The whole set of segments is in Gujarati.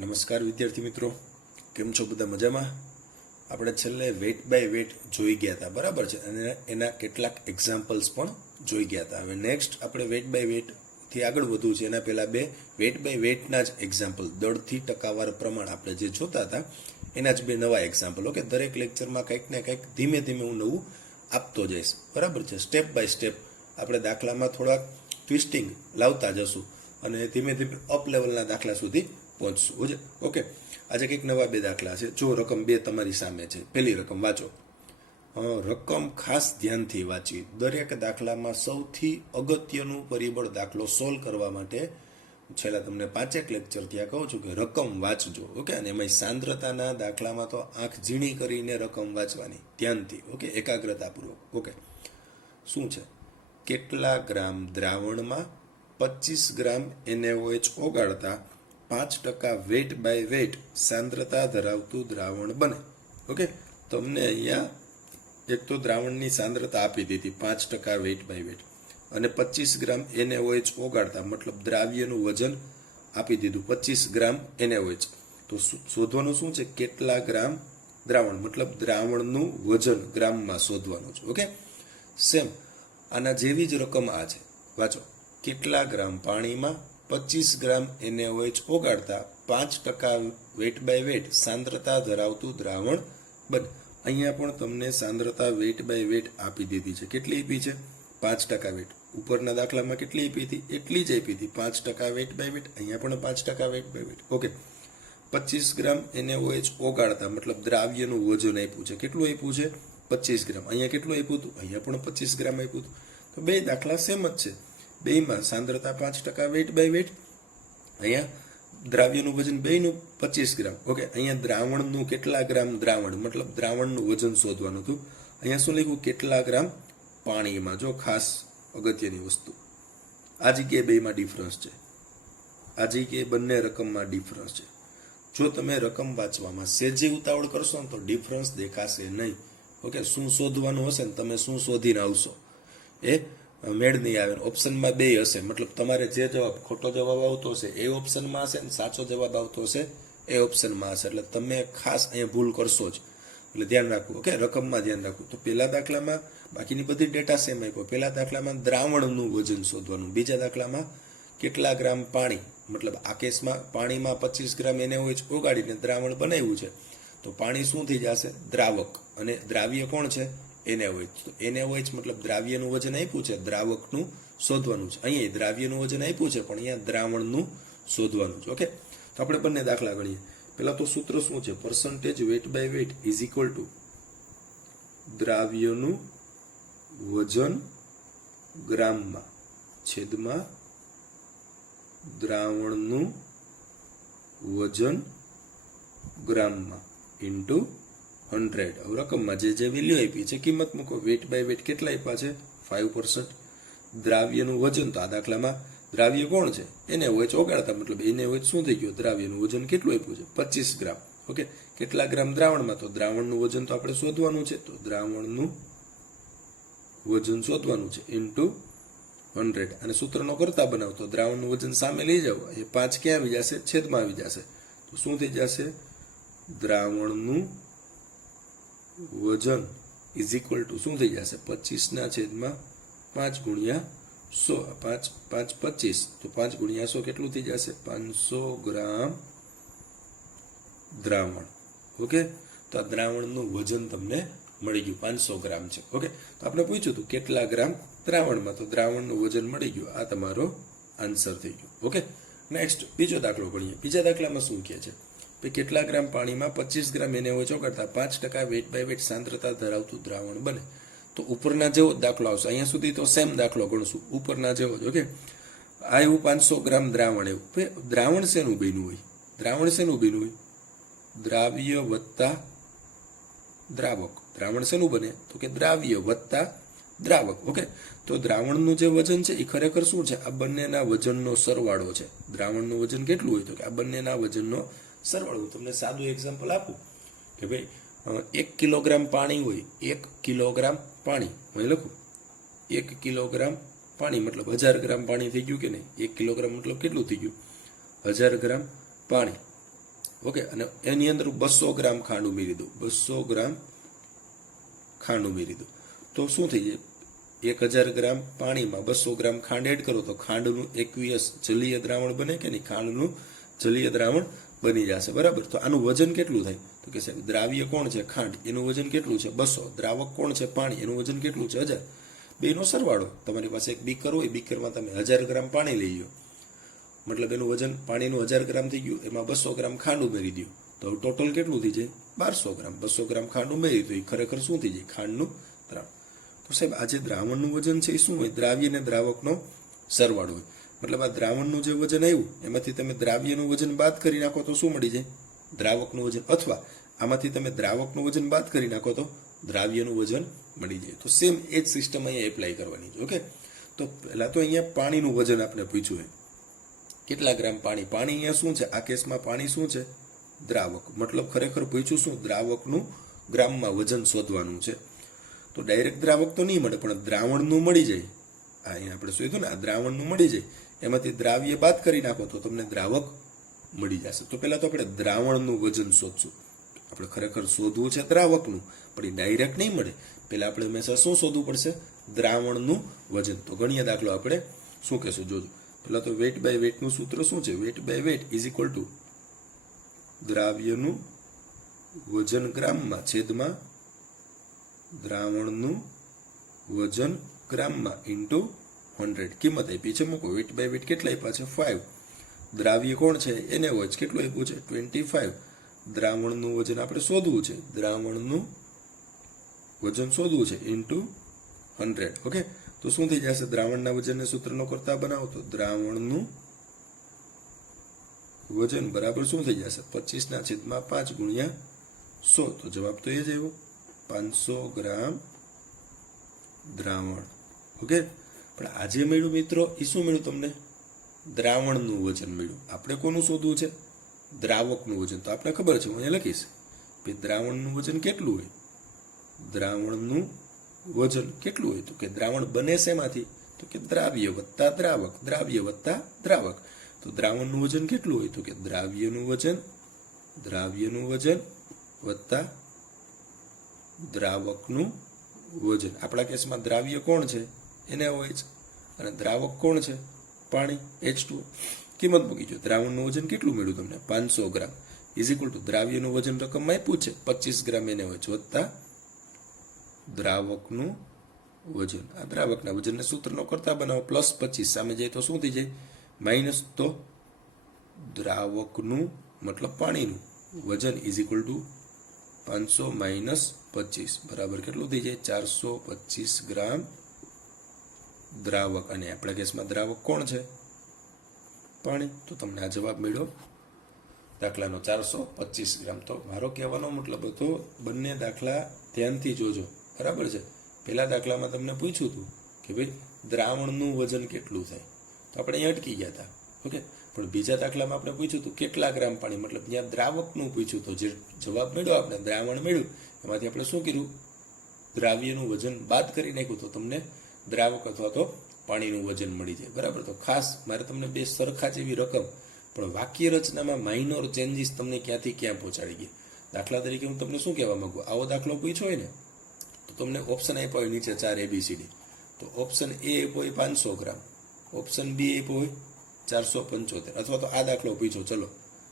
નમસ્કાર વિદ્યાર્થી મિત્રો, કેમ છો બધા? મજામાં? આપણે છેલ્લે વેટ બાય વેટ જોઈ ગયા હતા, બરાબર છે, અને એના કેટલાક એક્ઝામ્પલ્સ પણ જોઈ ગયા હતા. હવે નેક્સ્ટ આપણે વેટ બાય વેટથી આગળ વધવું છે. એના પહેલાં બે વેટ બાય વેટના જ એક્ઝામ્પલ, દળથી ટકાવાર પ્રમાણ આપણે જે જોતા હતા એના જ બે નવા એક્ઝામ્પલ. ઓકે, દરેક લેક્ચરમાં કંઈક ને કંઈક ધીમે ધીમે હું નવું આપતો જઈશ, બરાબર છે. સ્ટેપ બાય સ્ટેપ આપણે દાખલામાં થોડાક ટ્વિસ્ટિંગ લાવતા જશું અને ધીમે ધીમે અપ લેવલના દાખલા સુધી પહોંચશું. ઓકે, આજે કંઈક નવા બે દાખલા છે. જો રકમ 2 તમારી સામે છે. પહેલી રકમ વાંચો. રકમ ખાસ ધ્યાનથી વાંચી. દરેક દાખલામાં સૌથી અગત્યનું પરિબળ દાખલો સોલ્વ કરવા માટે છેલ્લા તમને 5 લેક્ચર ત્યાં કહું છું કે રકમ વાંચજો. ઓકે, અને એમાં સાંદ્રતાના દાખલામાં તો આંખ ઝીણી કરીને રકમ વાંચવાની ધ્યાનથી. ઓકે, એકાગ્રતાપૂર્વક. ઓકે, શું છે? કેટલા ગ્રામ દ્રાવણમાં 25 gram NaOH ઓગાળતા 5% weight by wet સાંદ્રતા ધરાવતું દ્રાવણ બને. ઓકે, તમને અહીંયા એક તો દ્રાવણની સાંદ્રતા આપી દીધી 5% વેટ બાય વેટ, અને 25 ગ્રામ NaOH ઓગાળતા મતલબ દ્રાવ્યનું વજન આપી દીધું 25 ગ્રામ NaOH. તો શોધવાનું શું છે? કેટલા ગ્રામ દ્રાવણ, મતલબ દ્રાવણનું વજન ગ્રામમાં શોધવાનું છે. ઓકે, સેમ આના જેવી જ રકમ આ છે. વાંચો. કેટલા ગ્રામ પાણીમાં 25 gram NaOH ઓગાળતા 5% weight by wet સાંદ્રતા ધરાવતું દ્રાવણ બને. અહીંયા પણ તમને સાંદ્રતા વેટ બાય વેટ આપી દીધી છે. કેટલી આપી છે? 5% વેટ. ઉપરના દાખલામાં કેટલી આપી હતી? એટલી જ આપી હતી, 5% વેટ બાય વેટ. અહીંયા પણ 5% weight by weight. Okay, 25 gram NaOH ઓગાળતા મતલબ દ્રાવ્યનું વજન આપ્યું છે. કેટલું આપ્યું છે? 25 ગ્રામ. અહીંયા કેટલું આપ્યું હતું? અહીંયા પણ 25 ગ્રામ આપ્યું હતું. તો બે દાખલા સેમ જ છે. બેમાં સાંદ્રતા 5% વેટ બાય વેટ, અહીંયા દ્રાવ્યનું વજન બેયનું 25 ગ્રામ. ઓકે, અહીંયા દ્રાવણનું કેટલા ગ્રામ દ્રાવણ, મતલબ દ્રાવણનું વજન શોધવાનું હતું. અહીંયા શું લખ્યું? કેટલા ગ્રામ પાણીમાં. જો ખાસ અગત્યની વસ્તુ, આ જગ્યાએ બેમાં ડિફરન્સ છે, આ જગ્યાએ બંને રકમમાં ડિફરન્સ છે. જો તમે રકમ વાંચવામાં સેજે ઉતાવળ કરશો ને તો ડિફરન્સ દેખાશે નહીં. ઓકે, શું શોધવાનું હશે ને તમે શું શોધીને આવશો એ મેળ નહીં આવે. ઓપ્શનમાં બે હશે, મતલબ તમારે જે જવાબ, ખોટો જવાબ આવતો હશે એ ઓપ્શનમાં હશે ને સાચો જવાબ આવતો હશે એ ઓપ્શનમાં હશે. એટલે તમે ખાસ અહીંયા ભૂલ કરશો જ, એટલે ધ્યાન રાખવું. ઓકે, રકમમાં ધ્યાન રાખવું. તો પહેલા દાખલામાં બાકીની બધી ડેટા સેમ આપ્યો. પહેલા દાખલામાં દ્રાવણનું વજન શોધવાનું, બીજા દાખલામાં કેટલા ગ્રામ પાણી, મતલબ આ કેસમાં પાણીમાં 25 ગ્રામ NaOH ઓગાળીને દ્રાવણ બનાવ્યું છે. તો પાણી શું થઈ જશે? દ્રાવક. અને દ્રાવ્ય કોણ છે? NaOH. તો NaOH મતલબ દ્રાવ્યનું વજન આપ્યું છે, દ્રાવકનું શોધવાનું છે. અહીંયા દ્રાવ્યનું વજન આપ્યું છે, પણ અહીંયા દ્રાવણનું શોધવાનું છે. ઓકે, તો આપણે બંને દાખલા ગણીએ. પહેલા તો સૂત્ર શું છે? Percentage weight by weight is equal to દ્રાવ્યનું વજન ગ્રામમાં છેદમાં દ્રાવણનું વજન ગ્રામમાં ઇન્ટુ 100. હવે રકમમાં જે વેલ્યુ આપી છે કિંમત મૂકો. વેટ બાય વેટ કેટલા આપ્યા છે? 5%. દ્રાવ્યનું વજન, તો આ દાખલામાં દ્રાવ્ય કોણ છે? NaOH ઓગાળતા, મતલબ NaOH શું થઈ ગયું? દ્રાવ્યનું વજન કેટલું આપ્યું છે? 25 ગ્રામ. ઓકે, કેટલા ગ્રામ દ્રાવણમાં? તો દ્રાવણનું વજન તો આપણે શોધવાનું છે, તો દ્રાવણનું વજન શોધવાનું છે ઇન્ટુ 100. અને સૂત્રનો કરતા બનાવતો દ્રાવણનું વજન સામે લઈ જાવ, એ 5 ક્યાં આવી જશે? છેદમાં આવી જશે. તો શું થઈ જશે? દ્રાવણનું વજન ઇઝ ઇક્વલ ટુ શું થઈ જશે? 25/5 ગુણ્યા 100. 5 25, તો 5 ગુણ્યા 100 કેટલું થઈ જશે? 500 ગ્રામ દ્રાવણ. ઓકે, તો આ દ્રાવણનું વજન તમને મળી ગયું, 500 ગ્રામ છે. ઓકે, તો આપણે પૂછ્યું હતું કેટલા ગ્રામ દ્રાવણમાં, તો દ્રાવણનું વજન મળી ગયું. આ તમારો આન્સર થઈ ગયો. ઓકે, નેક્સ્ટ બીજો દાખલો ગણીએ. બીજા દાખલામાં શું કહે છે? કેટલા ગ્રામ પાણીમાં 25 gram NaOH ઓગાળતા 5% weight by wet સાંદ્રતા ધરાવતું દ્રાવણ બને. તો ઉપરના જેવો જ દાખલો આવશે. અહીંયા સુધી તો સેમ દાખલો ગણશું, ઉપરના જેવો જ. ઓકે, આ એવું 500 ગ્રામ દ્રાવણ. એવું દ્રાવણ શેનું બન્યું હોય? દ્રાવણ શેનું બન્યું હોય? દ્રાવ્ય વત્તા દ્રાવક. દ્રાવણ શેનું બને? તો કે દ્રાવ્ય વત્તા દ્રાવક. ઓકે, તો દ્રાવણનું જે વજન છે એ ખરેખર શું છે? આ બંનેના વજનનો સરવાળો છે. દ્રાવણનું વજન કેટલું હોય? તો કે આ બંનેના વજનનો સરવાળો. હું તમને સાદું એક્ઝામ્પલ આપું કે ભાઈ 1 કિલોગ્રામ પાણી હોય, 1 કિલોગ્રામ પાણી હું લખું, 1 કિલોગ્રામ પાણી મતલબ 1000 ગ્રામ પાણી થઈ ગયું કે નહીં? 1 કિલોગ્રામ મતલબ કેટલું થઈ ગયું? 1000 ગ્રામ પાણી. ઓકે, અને એની અંદર 200 ગ્રામ ખાંડ ઉમેરી દઉં, 200 ગ્રામ ખાંડ ઉમેરી દઉં, તો શું થઈ જાય? 1000 ગ્રામ પાણીમાં 200 ગ્રામ ખાંડ એડ કરો તો ખાંડનું એક્વિયસ જલીય દ્રાવણ બને કે નહીં? ખાંડનું જલીય દ્રાવણ બની જશે, બરાબર. તો આનું વજન કેટલું થાય? તો કે સાહેબ દ્રાવ્ય કોણ છે? ખાંડ, એનું વજન કેટલું છે? 200. દ્રાવક કોણ છે? પાણી, એનું વજન કેટલું છે? 1000. બેનો સરવાળો. તમારી પાસે એક બીકર હોય, બીકરમાં તમે 1000 ગ્રામ પાણી લઈ લો, મતલબ એનું વજન પાણીનું 1000 ગ્રામ થઈ ગયું, એમાં 200 ગ્રામ ખાંડ ઉમેરી દો, તો ટોટલ કેટલું થઈ જાય? 1200 ગ્રામ. 200 ગ્રામ ખાંડ ઉમેરી તો એ ખરેખર શું થઈ જાય? ખાંડનું દ્રાવણ. તો સાહેબ આ જે દ્રાવણનું વજન છે એ શું હોય? દ્રાવ્ય અને દ્રાવકનો સરવાળો હોય. મતલબ આ દ્રાવણનું જે વજન આવ્યું એમાંથી તમે દ્રાવ્યનું વજન બાદ કરી નાખો તો શું મળી જાય? દ્રાવકનું વજન. અથવા આમાંથી તમે દ્રાવકનું વજન બાદ કરી નાખો તો દ્રાવ્યનું વજન મળી જાય. તો સેમ એ જ સિસ્ટમ અહીંયા એપ્લાય કરવાની છે. ઓકે, તો પહેલા તો અહીંયા પાણીનું વજન આપણે પૂછ્યું છે, કેટલા ગ્રામ પાણી? પાણી અહીંયા શું છે? આ કેસમાં પાણી શું છે? દ્રાવક. મતલબ ખરેખર પૂછ્યું શું? દ્રાવકનું ગ્રામમાં વજન શોધવાનું છે. તો ડાયરેક્ટ દ્રાવક તો નહીં મળે, પણ દ્રાવણનું મળી જાય. અહીંયા આપણે શોધ્યું ને, આ દ્રાવણનું મળી જાય, એમાંથી દ્રાવ્ય બાદ કરી નાખો તો તમને દ્રાવક મળી જશે. તો પહેલા તો આપણે દ્રાવણનું વજન શોધશું. આપણે ખરેખર શોધવું છે દ્રાવકનું, પણ એ ડાયરેક્ટ નહીં મળે. પહેલા આપણે હંમેશા શું શોધવું પડશે? દ્રાવણનું વજન. તો ગણીએ દાખલો આપણે શું કહેશું જોજો. પહેલા તો વેટ બાય વેટનું સૂત્ર શું છે? Weight by weight is equal to દ્રાવ્યનું વજન ગ્રામમાં છેદમાં દ્રાવણનું વજન ગ્રામમાં ઇન્ટુ 100. કિંમત આપી છે, મૂકો. વેટ બાય વેટ કેટલા આપ્યા છે? 5. દ્રાવ્ય કોણ છે? એને હોય કેટલું આપ્યું છે? 25. દ્રાવણનું વજન આપણે શોધવું છે, દ્રાવણનું વજન શોધવું છે ઇન્ટુ 100. ઓકે, તો શું થઈ જશે? દ્રાવણના વજનને સૂત્રનો કરતા બનાવો તો દ્રાવણનું વજન બરાબર શું થઈ જશે? 25/5 ગુણ્યા 100. તો જવાબ તો એ જ આવ્યો, 500 ગ્રામ દ્રાવણ. ઓકે, પણ આજે મળ્યું મિત્રો એ શું મળ્યું તમને? દ્રાવણનું વજન મળ્યું. આપણે કોનું શોધવું છે? દ્રાવકનું વજન. તો આપણે ખબર છે, હું અહીંયા લખીશ દ્રાવણનું વજન કેટલું હોય? દ્રાવણનું વજન કેટલું હોય? તો કે દ્રાવણ બને શેમાંથી? તો કે દ્રાવ્ય વત્તા દ્રાવક, દ્રાવ્ય વત્તા દ્રાવક. તો દ્રાવણનું વજન કેટલું હોય? તો કે દ્રાવ્યનું વજન વત્તા દ્રાવકનું વજન. આપણા કેસમાં દ્રાવ્ય કોણ છે? એને હોય છે, અને દ્રાવક કોણ છે? પાણી, H2O. કિંમત મૂકી જો. દ્રાવણનું વજન કેટલું મળ્યું તમને? 500 ગ્રામ ઇઝ ઇક્વલ ટુ દ્રાવ્યનું વજન રકમમાં આપ્યું છે 25 ગ્રામ એને હોય છે, વત્તા દ્રાવકનું વજન. આ દ્રાવકના વજનને સૂત્રનો કરતા બનાવો, +25 સામે જાય તો શું થઈ જાય? માઇનસ. તો દ્રાવકનું મતલબ પાણીનું વજન ઇઝ ઇક્વલ ટુ 500 માઇનસ 25 બરાબર કેટલું થઈ જાય? 425 ગ્રામ દ્રાવક. અને આપણા કેસમાં દ્રાવક કોણ છે? પાણી. તો તમને આ જવાબ મળ્યો દાખલાનો 425 ગ્રામ. તો મારો કહેવાનો મતલબ હતો બંને દાખલા ધ્યાનથી જોજો, બરાબર છે. પહેલા દાખલામાં તમને પૂછ્યું હતું કે ભાઈ દ્રાવણનું વજન કેટલું થાય, તો આપણે અહીંયા અટકી ગયા હતા. ઓકે, પણ બીજા દાખલામાં આપણે પૂછ્યું હતું કેટલા ગ્રામ પાણી, મતલબ ત્યાં દ્રાવકનું પૂછ્યું તો જે જવાબ મળ્યો આપણે દ્રાવણ મળ્યું, એમાંથી આપણે શું કર્યું? દ્રાવ્યનું વજન બાદ કરી નાખ્યું, તો તમને દ્રાવક અથવા તો પાણીનું વજન મળી જાય, બરાબર. તો ખાસ મારે તમને બે સરખા જેવી રકમ પણ વાક્ય રચનામાં માઇનોર ચેન્જીસ તમને ક્યાંથી ક્યાં પહોંચાડી ગયા. દાખલા તરીકે હું તમને શું કહેવા માંગુ, આવો દાખલો પૂછ્યો હોય ને તો તમને ઓપ્શન આપ્યા હોય નીચે 4 ABCD, તો ઓપ્શન એ આપ્યો હોય 500 ગ્રામ, ઓપ્શન બી આપ્યો હોય 475, અથવા તો આ દાખલો પૂછ્યો, ચલો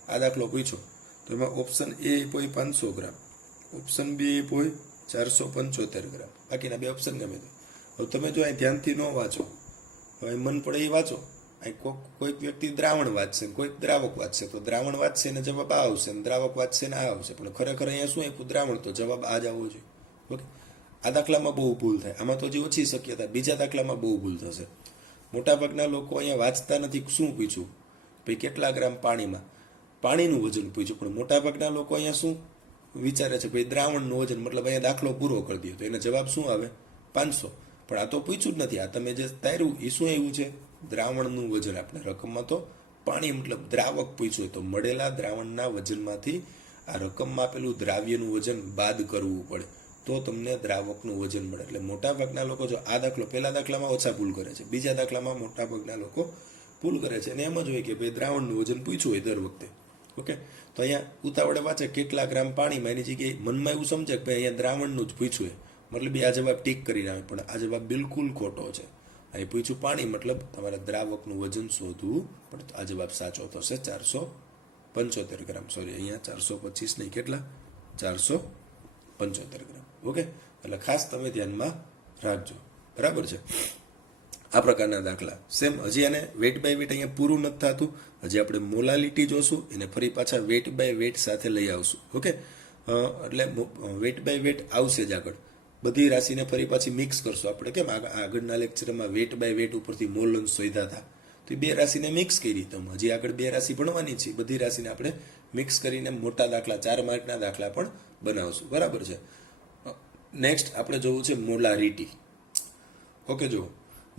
આ દાખલો પૂછ્યો તો એમાં ઓપ્શન એ આપ્યો હોય 500 ગ્રામ, ઓપ્શન બી આપ્યો હોય 475 ગ્રામ, બાકીના બે ઓપ્શન ગમે તે. હવે તમે જો અહીં ધ્યાનથી ન વાંચો, હવે મન પડે એ વાંચો, કોઈક વ્યક્તિ દ્રાવણ વાંચશે, કોઈક દ્રાવક વાંચશે, તો દ્રાવણ વાંચશે ને જવાબ આ આવશે, દ્રાવક વાંચશે ને આ આવશે, પણ ખરેખર અહીંયા શું આપ્યું? દ્રાવણ, તો જવાબ આ જ આવવો જોઈએ. ઓકે, આ દાખલામાં બહુ ભૂલ થાય, આમાં તો હજી ઓછી શક્યતા, બીજા દાખલામાં બહુ ભૂલ થશે. મોટાભાગના લોકો અહીંયા વાંચતા નથી. શું પૂછ્યું? ભાઈ કેટલા ગ્રામ પાણીમાં? પાણીનું વજન પૂછ્યું, પણ મોટાભાગના લોકો અહીંયા શું વિચારે છે? ભાઈ દ્રાવણનું વજન, મતલબ અહીંયા દાખલો પૂરો કરી દો તો એનો જવાબ શું આવે? 500. પણ આ તો પૂછ્યું જ નથી. આ તમે જે તાર્યું એ શું આવ્યું છે? દ્રાવણનું વજન. આપણે રકમમાં તો પાણી મતલબ દ્રાવક પૂછ્યું, તો મળેલા દ્રાવણના વજનમાંથી આ રકમમાં આપેલું દ્રાવ્યનું વજન બાદ કરવું પડે, તો તમને દ્રાવકનું વજન મળે. એટલે મોટાભાગના લોકો જો આ દાખલો પહેલા દાખલામાં ઓછા ભૂલ કરે છે, બીજા દાખલામાં મોટાભાગના લોકો ભૂલ કરે છે, અને એમ જ હોય કે ભાઈ દ્રાવણનું વજન પૂછ્યું હોય દર વખતે, ઓકે, તો અહીંયા ઉતાવળે વાંચે કેટલા ગ્રામ પાણીમાં, એની જગ્યાએ મનમાં એવું સમજે કે ભાઈ અહીંયા દ્રાવણનું જ પૂછ્યું મતલબ આ જવાબ ટીક કરી નાખે, પણ આ જવાબ બિલકુલ ખોટો છે. અહીં પૂછ્યું પાણી મતલબ તમારે દ્રાવકનું વજન શોધવું, પણ આ જવાબ સાચો થશે 475 ગ્રામ. સોરી, અહીંયા 425 નહીં, કેટલા? 475 ગ્રામ. ઓકે, એટલે ખાસ તમે ધ્યાનમાં રાખજો. બરાબર છે. આ પ્રકારના દાખલા સેમ. હજી આને વેટ બાય વેટ અહીંયા પૂરું નથી થતું, હજી આપણે મોલાલિટી જોશું, એને ફરી પાછા વેટ બાય વેટ સાથે લઈ આવશું. ઓકે, એટલે વેટ બાય વેટ આવશે જ આગળ. બધી રાશિને ફરી પાછી મિક્સ કરશું. આપણે કેમ આગળના લેક્ચરમાં વેટ બાય વેટ ઉપરથી મોલ અંશ શોધ્યા હતા, તો એ બે રાશિને મિક્સ કરી. તો હજી આગળ બે રાશિ ભણવાની છે, બધી રાશિને આપણે મિક્સ કરીને મોટા દાખલા 4 માર્કના દાખલા પણ બનાવશું. બરાબર છે. નેક્સ્ટ આપણે જોવું છે મોલારિટી. ઓકે, જુઓ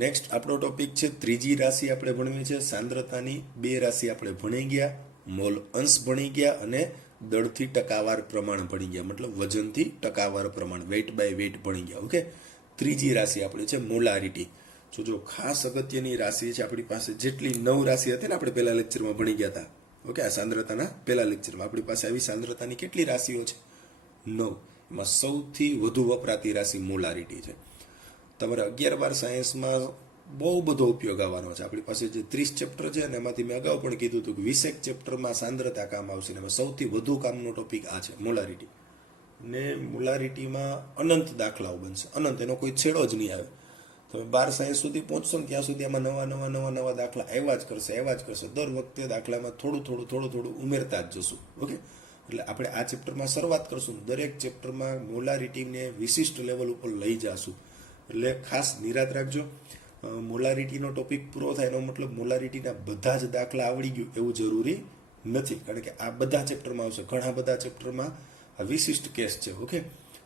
નેક્સ્ટ આપણો ટોપિક છે ત્રીજી રાશિ આપણે ભણવી છે. સાંદ્રતાની બે રાશિ આપણે ભણી ગયા, મોલ અંશ ભણી ગયા અને દળથી ટકાવાર પ્રમાણ ભણી ગયા, મતલબ વજનથી ટકાવાર પ્રમાણ, વેટ બાય વેટ ભણી ગયા. ઓકે, ત્રીજી રાશિ આપણી છે મોલારિટી. જો ખાસ અગત્યની રાશિ છે આપણી પાસે. જેટલી 9 રાશિ હતી ને આપણે પહેલા લેક્ચરમાં ભણી ગયા હતા. ઓકે, આ સાંદ્રતાના પહેલા લેક્ચરમાં આપણી પાસે આવી સાંદ્રતાની કેટલી રાશિઓ છે? 9. એમાં સૌથી વધુ વપરાતી રાશિ મોલારિટી છે. તમારે 11-12 સાયન્સમાં બહુ બધો ઉપયોગ આવવાનો છે. આપણી પાસે જે 30 ચેપ્ટર છે ને એમાંથી મેં અગાઉ પણ કીધું હતું કે 20 ચેપ્ટરમાં સાંદ્રતા કામ આવશે, ને એમાં સૌથી વધુ કામનો ટોપિક આ છે મોલારિટી. ને મોલારિટીમાં અનંત દાખલાઓ બનશે, અનંત, એનો કોઈ છેડો જ નહીં આવે. તમે 12 સાયન્સ સુધી પહોંચશો ને ત્યાં સુધી આમાં નવા દાખલા આવ્યા જ કરશે. દર વખતે દાખલામાં થોડું ઉમેરતા જ જશું. ઓકે, એટલે આપણે આ ચેપ્ટરમાં શરૂઆત કરશું, દરેક ચેપ્ટરમાં મોલારિટીને વિશિષ્ટ લેવલ ઉપર લઈ જશું. એટલે ખાસ નિરાત રાખજો. મોલારિટીનો ટોપિક પૂરો થાય એનો મતલબ મોલારિટીના બધા જ દાખલા આવડી ગયું એવું જરૂરી નથી, કારણ કે આ બધા ચેપ્ટરમાં આવશે. ઘણા બધા ચેપ્ટરમાં આ વિશિષ્ટ કેસ છે. ઓકે,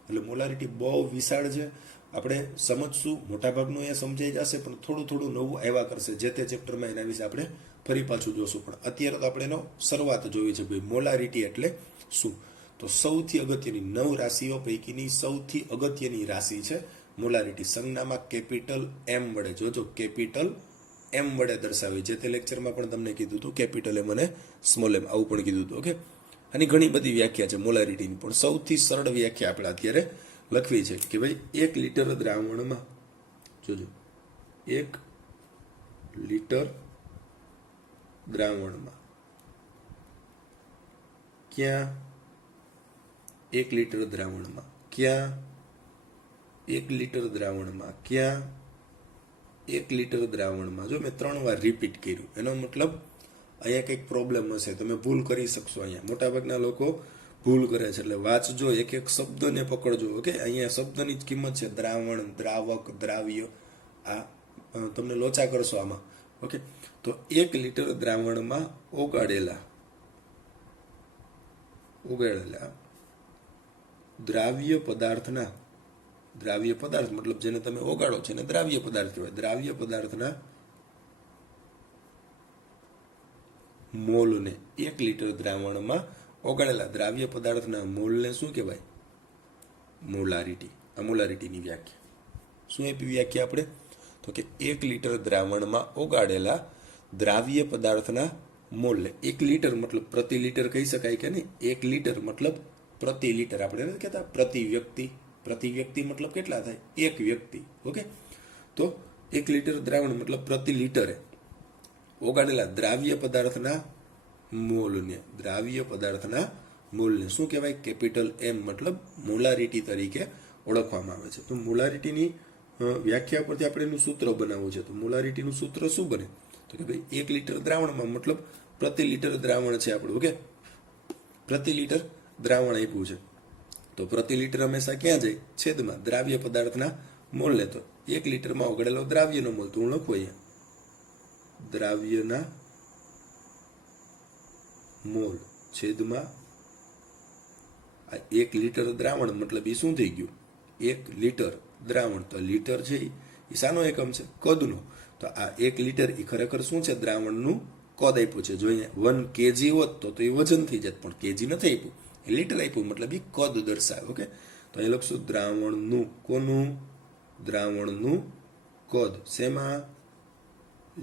એટલે મોલારિટી બહુ વિશાળ છે. આપણે સમજશું, મોટાભાગનું એ સમજાઈ જશે, પણ થોડું નવું આવ્યા કરશે જે તે ચેપ્ટરમાં. એના વિશે આપણે ફરી પાછું જોશું, પણ અત્યારે તો આપણે એનો શરૂઆત જોઈ છે. ભાઈ મોલારિટી એટલે શું? તો સૌથી અગત્યની 9 રાશિઓ પૈકીની સૌથી અગત્યની રાશિ છે મોલારિટી. સંજ્ઞામાં કેપિટલ એમ વડે, જોજો કેપિટલ એમ વડે દર્શાવી. જે તે લેક્ચરમાં પણ તમને કીધું હતું કેપિટલ એમ અને સ્મોલ એમ, આવું પણ કીધું હતું. ઓકે, આની ઘણી બધી વ્યાખ્યા છે મોલારિટીની, પણ સૌથી સરળ વ્યાખ્યા આપણે અત્યારે લખવી છે કે ભાઈ 1 લીટર દ્રાવણમાં, જોજો 1 લીટર દ્રાવણમાં ક્યાં 1 લીટર દ્રાવણમાં ક્યાં 1 લીટર દ્રાવણમાં ક્યાં 1 લીટર દ્રાવણમાં. જો મેં 3 વાર રિપીટ કર્યું, એનો મતલબ અહીંયા કંઈક પ્રોબ્લેમ હશે, તમે ભૂલ કરી શકશો. અહીંયા મોટાભાગના લોકો ભૂલ કરે છે, એટલે વાંચજો, એક શબ્દને પકડજો. ઓકે, અહીંયા શબ્દની જ કિંમત છે, દ્રાવણ, દ્રાવક, દ્રાવ્ય. આ તમને લોચા કરશો આમાં. ઓકે, તો 1 લીટર દ્રાવણમાં ઓગાળેલા દ્રાવ્ય પદાર્થના, દ્રાવ્ય પદાર્થ મતલબ જેને તમે ઓગાળો છે ને દ્રાવ્ય પદાર્થ કહેવાય. દ્રાવ્ય પદાર્થના મોલને, 1 લીટર દ્રાવણમાં ઓગાળેલા દ્રાવ્ય પદાર્થના મોલને શું કહેવાય? મોલારિટી. આ મોલારિટીની વ્યાખ્યા. શું આપી વ્યાખ્યા આપણે? તો કે 1 લીટર દ્રાવણમાં ઓગાળેલા દ્રાવ્ય પદાર્થના મોલને. 1 લીટર મતલબ પ્રતિ લીટર કહી શકાય કે નહીં? 1 લીટર મતલબ પ્રતિ લીટર. આપણે નથી કહેતા પ્રતિ વ્યક્તિ. પ્રતિ વ્યક્તિ મતલબ કેટલા થાય? 1 વ્યક્તિ. ઓકે, તો 1 લીટર દ્રાવણ મતલબ પ્રતિ લીટરે ઓગાળેલા દ્રાવ્ય પદાર્થના મોલને શું કહેવાય? કેપિટલ એમ, મતલબ મોલારિટી તરીકે ઓળખવામાં આવે છે. તો મોલારિટીની વ્યાખ્યા પરથી આપણે એનું સૂત્ર બનાવવું છે. તો મોલારિટીનું સૂત્ર શું બને? તો કે ભાઈ 1 લીટર દ્રાવણમાં મતલબ પ્રતિ લીટર દ્રાવણ છે આપણું. ઓકે, પ્રતિ લીટર દ્રાવણ આપ્યું છે, તો પ્રતિ લીટર હંમેશા ક્યાં જાય? છેદમાં દ્રાવ્ય પદાર્થના મોલને. તો 1 લીટરમાં ઓગાળેલો દ્રાવ્યનો મોલ, તો હું લખું અહીંયા દ્રાવ્યના મોલ છેદમાં આ 1 લીટર દ્રાવણ, મતલબ એ શું થઈ ગયું? 1 લીટર દ્રાવણ. તો લીટર છે એ શાનો એકમ છે? કદનો. તો આ 1 લીટર એ ખરેખર શું છે? દ્રાવણનું કદ આપ્યું છે. જો અહીંયા 1 kg હોત તો એ વજન થઈ જત, પણ kg નથી આપ્યું, એ લીટર આપ્યું, મતલબ એ કદ દર્શાવે. ઓકે, તો અહીં લખશું દ્રાવણનું, કોનું? દ્રાવણનું કદ. શેમાં?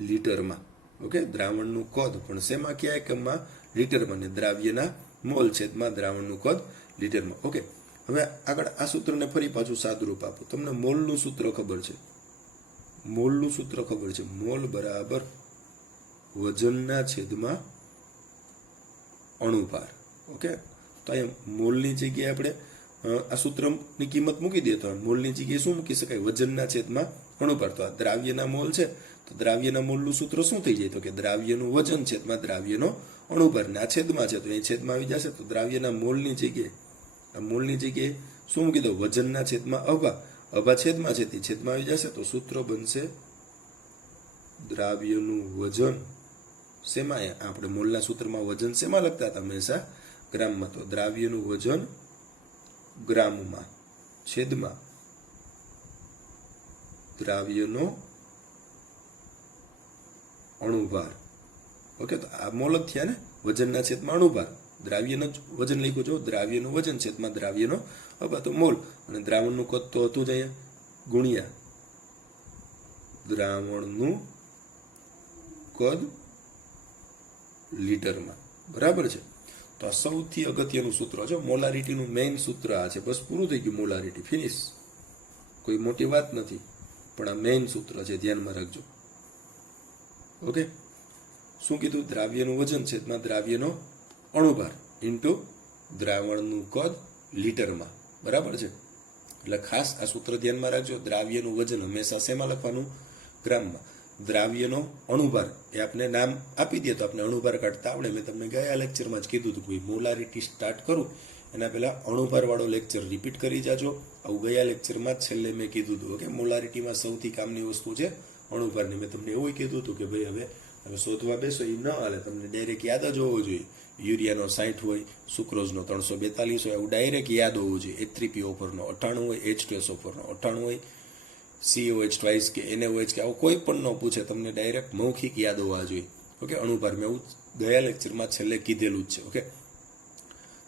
લીટરમાં. ઓકે, દ્રાવણનું કદ પણ શેમાં, કયા એકમમાં, લીટરમાં, ને દ્રાવ્યના મોલ છેદમાં દ્રાવણનું કદ લીટરમાં. ઓકે, હવે આગળ આ સૂત્રને ફરી પાછું સાદુરૂપ આપો. તમને મોલનું સૂત્ર ખબર છે, મોલનું સૂત્ર ખબર છે, મોલ બરાબર વજનના છેદમાં અણુભાર. ઓકે, તો અહીંયા મોલની જગ્યાએ આપણે આ સૂત્રની કિંમત મૂકી દઈએ તો મોલની જગ્યાએ શું મૂકી શકાય, વજનના છેદમાં અણુભાર. તો આ દ્રાવ્યના મોલ છે, તો દ્રાવ્યના મોલનું સૂત્ર શું થઈ જાય, તો કે દ્રાવ્યનું વજન છેદમાં દ્રાવ્યનો અણુભાર. ને આ છેદમાં છે તો અહીં છેદમાં આવી જશે, તો દ્રાવ્યના મોલની જગ્યાએ, આ મોલની જગ્યાએ શું મૂકી દો, વજનના છેદમાં અભા, અભા છેદમાં છે તે છેદમાં આવી જશે, તો સૂત્ર બનશે દ્રાવ્યનું વજન શેમાં, આપણે મોલના સૂત્રમાં વજન શેમાં લખતા હતા હંમેશા, ગ્રામમાં. તો દ્રાવ્યનું વજન ગ્રામમાં છેદમાં દ્રાવ્યનો અણુભાર. ઓકે, તો આ મોલ જ થયા ને, વજનના છેદમાં અણુભાર. દ્રાવ્યનું વજન લખ્યું જો, દ્રાવ્યનું વજન છેદમાં દ્રાવ્યનો અભા, તો મોલ. અને દ્રાવણનું કદ તો હતું જ અહીંયા, ગુણ્યા દ્રાવણનું કદ લીટરમાં. બરાબર છે. તો આ સૌથી અગત્યનું સૂત્ર છે, મોલારિટીનું મેઇન સૂત્ર આ છે. બસ પૂરું થઈ ગયું, મોલારિટી ફિનિશ. કોઈ મોટી વાત નથી, પણ આ મેઇન સૂત્ર છે, ધ્યાનમાં રાખજો. ઓકે, શું કીધું, દ્રાવ્યનું વજન છેદમાં દ્રાવ્યનો અણુભાર ઇન્ટુ દ્રાવણનું કદ લીટરમાં. બરાબર છે. એટલે ખાસ આ સૂત્ર ધ્યાનમાં રાખજો. દ્રાવ્યનું વજન હંમેશા શેમાં લખવાનું, ગ્રામમાં. દ્રાવ્યનો અણુભાર એ આપણે નામ આપી દઈએ તો આપણે અણુભાર કાઢતા આવડે. મેં તમને ગયા લેક્ચરમાં જ કીધું હતું, કોઈ મોલારિટી સ્ટાર્ટ કરું એના પહેલા અણુભારવાળો લેક્ચર રિપીટ કરી જાજો. આવું ગયા લેક્ચરમાં જ છેલ્લે મેં કીધું હતું. ઓકે, મોલારિટીમાં સૌથી કામની વસ્તુ છે અણુભારની. મેં તમને એવું કીધું હતું કે ભાઈ હવે શોધવા બેસો એ ન હાલે, તમને ડાયરેક્ટ યાદ જ હોવો જોઈએ. યુરિયાનો 60 હોય, સુક્રોઝનો 342 હોય, આવું ડાયરેક્ટ યાદ હોવું જોઈએ. H3PO4નો 98 હોય, H2SO4નો 98 હોય, COH ટ્વાઇસ કે NaOH કે આવું કોઈ પણ ન પૂછે, તમને ડાયરેક્ટ મૌખિક યાદ હોવા જોઈએ. ઓકે, અણુભાર મેં એવું ગયા લેક્ચરમાં છેલ્લે કીધેલું જ છે. ઓકે,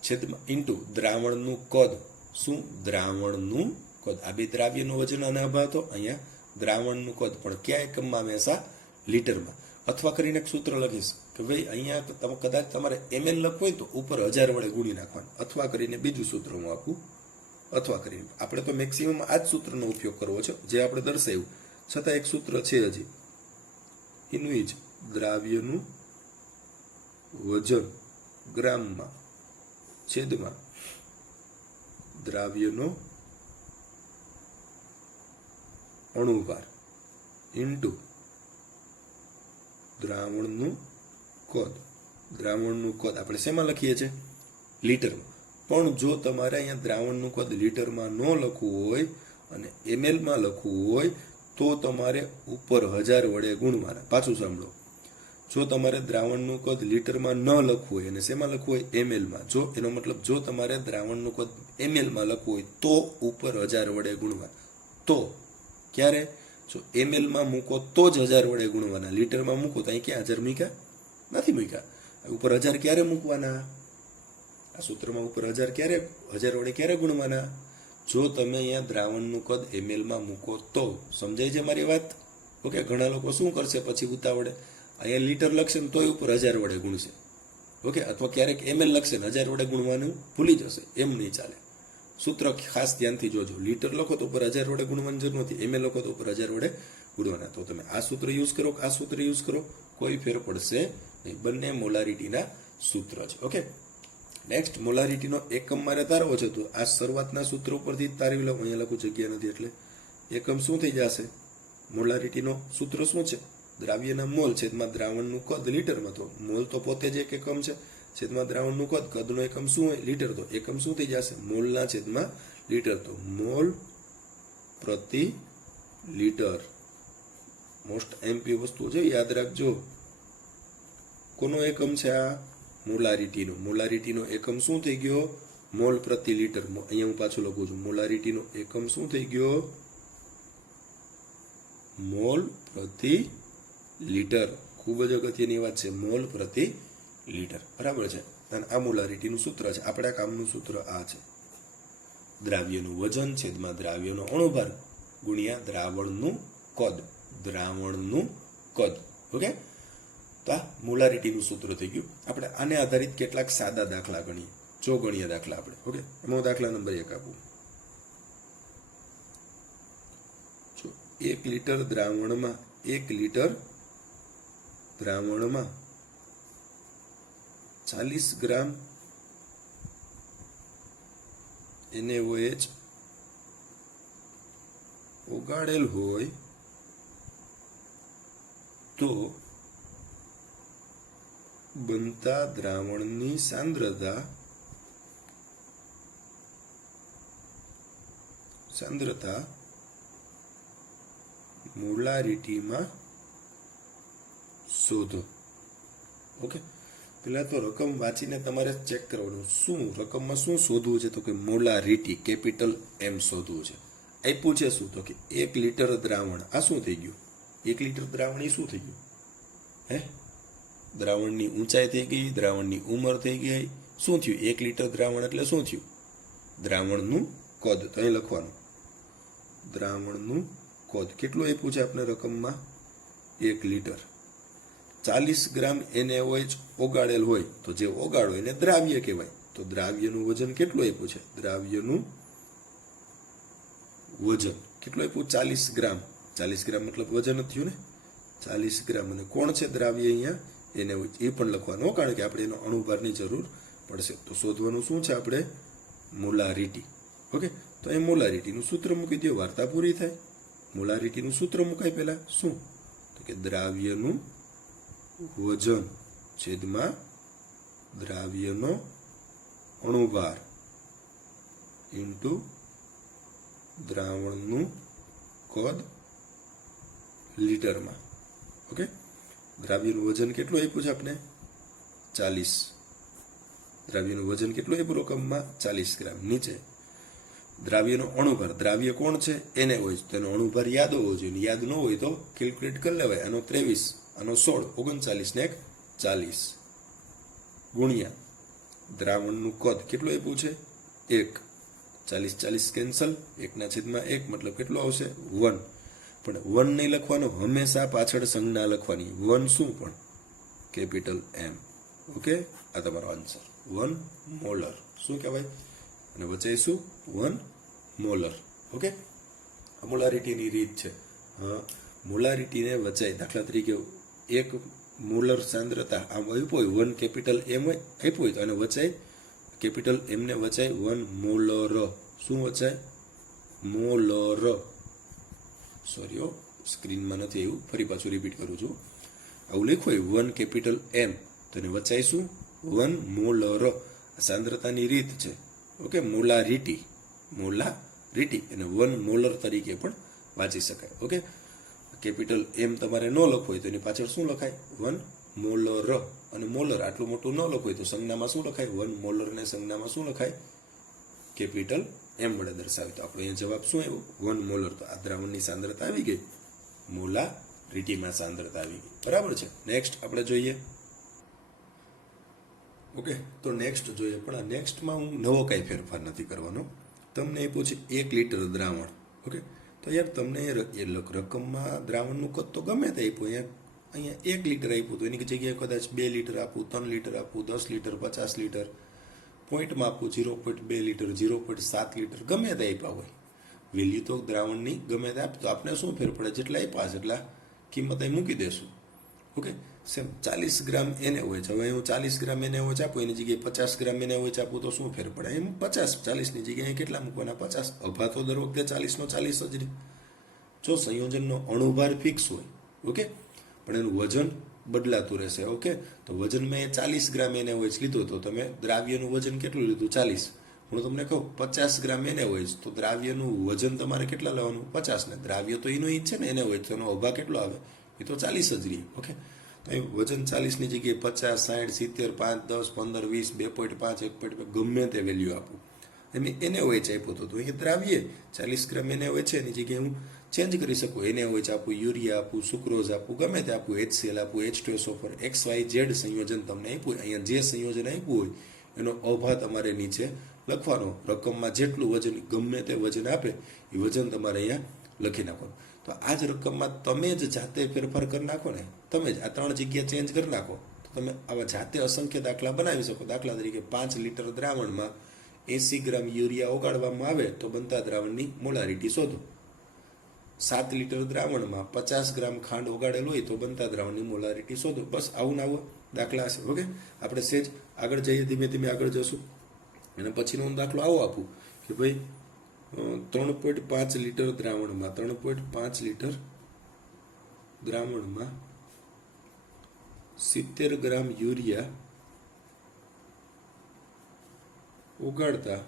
છેદમાં ઇન્ટુ દ્રાવણનું કદ. શું, દ્રાવણનું કદ. આ બે દ્રાવ્યનું વજન અને અભા હતો, અહીંયા દ્રાવણનું કદ પણ કયા એકમમાં, હંમેશા લીટરમાં. અથવા કરીને એક સૂત્ર લખીશ કે ભાઈ અહીંયા તમે કદાચ તમારે ml લખવું હોય તો ઉપર 1000 વડે ગુણી નાખવાનું. અથવા કરીને બીજું સૂત્ર હું આપું, અથવા કરીને આપણે તો મેક્સિમમ આ જ સૂત્રનો ઉપયોગ કરવો છે જે આપણે દર્શાવ્યું. છતાં એક સૂત્ર છે હજી, એનું જ દ્રાવ્યનું વજન ગ્રામમાં છેદમાં દ્રાવ્યનો અણુભાર ઇન્ટુ દ્રાવણનું કદ. દ્રાવણનું કદ આપણે શેમાં લખીએ છીએ, લીટરમાં. પણ જો તમારે અહીંયા દ્રાવણનું કદ લીટરમાં ન લખવું હોય અને mlમાં લખવું હોય તો તમારે ઉપર 1000 વડે ગુણવાના. પાછું સાંભળો, જો તમારે દ્રાવણનું કદ લીટરમાં ન લખવું હોય અને શેમાં લખવું હોય, mlમાં. જો એનો મતલબ જો તમારે દ્રાવણનું કદ mlમાં લખવું હોય તો ઉપર 1000 વડે ગુણવાના. તો ક્યારે, જો mlમાં મૂકો તો જ 1000 વડે ગુણવાના. લીટરમાં મૂકો તો અહીં ક્યાં 1000 મૂક્યા નથી, મૂક્યા. ઉપર 1000 ક્યારે મૂકવાના, આ સૂત્રમાં ઉપર 1000 ક્યારે, 1000 વડે ક્યારે ગુણવાના, જો તમે અહીંયા દ્રાવણનું કદ mlમાં મૂકો તો. સમજાય છે મારી વાત? ઓકે, ઘણા લોકો શું કરશે પછી ઉતાવળે અહીંયા લીટર લખશે ને તોય ઉપર 1000 વડે ગુણશે. ઓકે, અથવા ક્યારેક ml લખશે ને 1000 વડે ગુણવાનું ભૂલી જશે. એમ નહીં ચાલે. સૂત્ર ખાસ ધ્યાનથી જોજો. લીટર લખો તો ઉપર 1000 વડે ગુણવાની જરૂર નથી, ml લખો તો ઉપર 1000 વડે ગુણવાના. તો તમે આ સૂત્ર યુઝ કરો કે આ સૂત્ર યુઝ કરો, કોઈ ફેર પડશે નહીં. બંને મોલારિટીના સૂત્ર છે. ઓકે, નેક્સ્ટ મોલારિટીનો એકમ મારે તારવો છે તો આ શરૂઆતના સૂત્ર ઉપરથી જ તારવી લઉં. અહીંયા લખું જગ્યા નથી એટલે એકમ શું થઈ જશે, મોલારિટીનો સૂત્ર શું છે, દ્રાવ્યના મોલ છેદમાં દ્રાવણનું કદ લીટરમાં. તો મોલ તો પોતે જ એક એકમ છે, છેદમાં દ્રાવણનું કદ, કદનો એકમ શું હોય, લીટર. તો એકમ શું થઈ જશે, મોલના છેદમાં લીટર. તો મોલ પ્રતિ લીટર. મોસ્ટ એમપી વસ્તુ છે, યાદ રાખજો. કોનો એકમ છે આ, મોલારિટીનો. મોલારિટીનો એકમ શું થઈ ગયો, મોલ પ્રતિ લીટર. અહીંયા હું પાછું લખું છું, મોલારિટીનો એકમ શું થઈ ગયો, મોલ પ્રતિ લીટર. ખૂબ જ અગત્યની વાત છે, મોલ પ્રતિ લીટર. બરાબર છે. અને આ મોલારિટીનું સૂત્ર છે. આપણા કામનું સૂત્ર આ છે, દ્રાવ્યનું વજન છેદમાં દ્રાવ્યનો અણુભાર ગુણ્યા દ્રાવણનું કદ. દ્રાવણનું કદ. ઓકે, તો આ મોલારિટીનું સૂત્ર થઈ ગયું. આપણે આને આધારિત કેટલાક સાદા દાખલા ગણીએ. જો ગણીએ દાખલા આપણે. ઓકે, એમાં દાખલા નંબર 1 આપું. જો 1 લીટર દ્રાવણમાં 40 ગ્રામ NaOH ઓગાળેલ હોય તો બનતા દ્રાવણની સાંદ્રતા મોલારિટીમાં શોધો. ઓકે, પેલા તો રકમ વાંચીને તમારે ચેક કરવાનું શું રકમમાં શું શોધવું છે. તો કે મોલારિટી કેપિટલ M શોધવું છે. આપ્યું છે શું? તો કે 1 લીટર દ્રાવણ. આ શું થઈ ગયું? 1 લીટર દ્રાવણ એ શું થઈ ગયું? દ્રાવણની ઊંચાઈ થઈ ગઈ, દ્રાવણની ઉંમર થઈ ગઈ. શું થયું? 1 લીટર દ્રાવણ એટલે શું થયું? દ્રાવણનું કદ. તો અહીં લખવાનું દ્રાવણનું કદ કેટલું આપ્યું છે આપણે રકમમાં? 1 લીટર. 40 ગ્રામ NaOH ઓગાળેલ હોય તો જે ઓગાળો એને દ્રાવ્ય કહેવાય. તો દ્રાવ્યનું વજન કેટલું આપ્યું છે? દ્રાવ્યનું વજન કેટલું આપ્યું? 40 ગ્રામ. 40 ગ્રામ મતલબ વજન જ થયું ને. 40 ગ્રામ. અને કોણ છે દ્રાવ્ય અહીંયા? NaOH. એ પણ લખવાનું, કારણ કે આપણે એનો અણુભારની જરૂર પડશે. તો શોધવાનું શું છે આપણે? મોલારિટી. ઓકે, તો એ મોલારિટીનું સૂત્ર મૂકી દો, વાર્તા પૂરી થાય. મોલારિટીનું સૂત્ર મુકાય પહેલા શું? તો કે દ્રાવ્યનું વજન છેદમાં દ્રાવ્યનો અણુભાર ઇન્ટુ દ્રાવણનું કદ લીટરમાં. ઓકે, દ્રાવ્યનું વજન કેટલું આપ્યું છે આપણે? 40. દ્રાવ્યનું વજન કેટલું આપ્યું રકમમાં? 40 ગ્રામ. નીચે દ્રાવ્યનો અણુભાર. દ્રાવ્ય કોણ છે? NaOH. તેનો અણુભાર યાદ હોવો જોઈએ. યાદ ન હોય તો કેલ્ક્યુલેટ કરી લેવાય. આનો 23, આનો 16, 39 ને 40 ગુણ્યા દ્રાવણનું કદ કેટલું આપ્યું છે? 1. 40 40 કેન્સલ, 1/1 મતલબ કેટલું આવશે? 1. પણ 1 નહીં લખવાનું, હંમેશા પાછળ સંજ્ઞા લખવાની. 1 શું? પણ કેપિટલ M. ઓકે, આ તમારો આન્સર. 1 મોલર શું કહેવાય? અને વચ્ચે શું? 1 મોલર. ઓકે, મોલારિટીની રીત છે. મોલારિટીને વચાય. દાખલા તરીકે 1 મોલર સાંદ્રતા આમ આપ્યું હોય, 1 કેપિટલ M આપ્યું હોય તો આને વચાય કેપિટલ M ને વચાય 1 મોલર. શું વચાય? મોલર. સોરી, સ્ક્રીનમાં નથી આવ્યું, ફરી પાછું રિપીટ કરું છું. આવું લખ્યું હોય 1 કેપિટલ M તો એને વચાય શું? 1 મોલર. સાંદ્રતાની રીત છે. Okay, molarity. એને 1 મોલર તરીકે પણ વાંચી શકાય. ઓકે, કેપિટલ M તમારે ન લખવું હોય તો એની પાછળ શું લખાય? 1 મોલર. અને મોલર આટલું મોટું ન લખવું હોય તો સંજ્ઞામાં શું લખાય? 1 મોલર ને સંજ્ઞામાં શું લખાય? કેપિટલ M વડે દર્શાવી. તો આપણો અહીંયા જવાબ શું આવ્યો? 1 મોલર. તો આ દ્રાવણની સાંદ્રતા આવી ગઈ, મોલારિટીમાં સાંદ્રતા આવી ગઈ. બરાબર છે. નેક્સ્ટ આપણે જોઈએ. ઓકે, તો નેક્સ્ટ જોઈએ. પણ આ નેક્સ્ટમાં હું નવો કાંઈ ફેરફાર નથી કરવાનો. તમને એ પૂછે 1 લીટર દ્રાવણ. ઓકે, તો યાર તમને રકમમાં દ્રાવણનું કદ તો ગમે તે આપ્યું. અહીંયા 1 લીટર આપ્યું તો એની જગ્યાએ કદાચ 2 લીટર આપું, 3 લીટર આપું, 10 લીટર, 50 લીટર, પોઈન્ટમાં આપું 0.2 લીટર, 0.7 લીટર, ગમે તે આપ્યા હોય. વેલ્યુ તો દ્રાવણની ગમે તે આપતો આપણે શું ફેર પડે? જેટલા આપ્યા એટલા કિંમત અહીં મૂકી દેશું. ઓકે, સેમ 40 ગ્રામ NaOH. હવે હું 40 ગ્રામ NaOH આપું, એની જગ્યાએ 50 ગ્રામ NaOH આપું તો શું ફેર પડે? એમ 50, 40ની જગ્યાએ કેટલા મૂકવાના? 50. અભા તો દર વખતે 40નો 40 જ રહે. જો સંયોજનનો અણુભાર ફિક્સ હોય, ઓકે, પણ એનું વજન બદલાતું રહેશે. ઓકે, તો વજન મેં 40 ગ્રામ NaOH લીધો તો તમે દ્રાવ્યનું વજન કેટલું લીધું? 40. હું તમને કહું 50 ગ્રામ NaOH તો દ્રાવ્યનું વજન તમારે કેટલા લેવાનું? 50 ને દ્રાવ્ય તો એનું જ છે ને NaOH, તો એનો અભા કેટલો આવે? એ તો 40 જ રહી. ઓકે, તો એ વજન 40ની જગ્યાએ 50, 60, 70, 5, 10, 15, 20, 2.5, 1.2 ગમે તે વેલ્યુ આપું. એમ NaOH આપ્યો તો અહીંયા દ્રાવ્ય 40 ગ્રામ NaOH છે, એની જગ્યાએ હું ચેન્જ કરી શકું. NaOH આપું, યુરિયા આપું, સુક્રોઝ આપું, ગમે તે આપું, HCl આપું, H2SO4, XYZ સંયોજન તમને આપ્યું. અહીંયા જે સંયોજન આપ્યું હોય એનો અભા તમારે નીચે લખવાનો. રકમમાં જેટલું વજન ગમે તે વજન આપે એ વજન તમારે અહીંયા લખી નાખવાનું. તો આ જ રકમમાં તમે જ જાતે ફેરફાર કરી નાખો ને તમે જ આ 3 જગ્યા ચેન્જ કરી નાખો તો તમે આવા જાતે અસંખ્ય દાખલા બનાવી શકો. દાખલા તરીકે 5 લીટર દ્રાવણમાં 80 ગ્રામ યુરિયા ઓગાળવામાં આવે તો બનતા દ્રાવણની મોલારિટી શોધો. 7 લીટર દ્રાવણમાં 50 ગ્રામ ખાંડ ઓગાળેલ હોય તો બનતા દ્રાવણની મોલારિટી શોધો. બસ આવું ને આવો દાખલા હશે. ઓકે, આપણે સેજ આગળ જઈએ, ધીમે ધીમે આગળ જશું. અને પછીનો હું દાખલો આવો આપું કે ભાઈ 3.5 લીટર દ્રાવણમાં 3.5 લીટર દ્રાવણમાં 70 ગ્રામ યુરિયા ઓગાળતા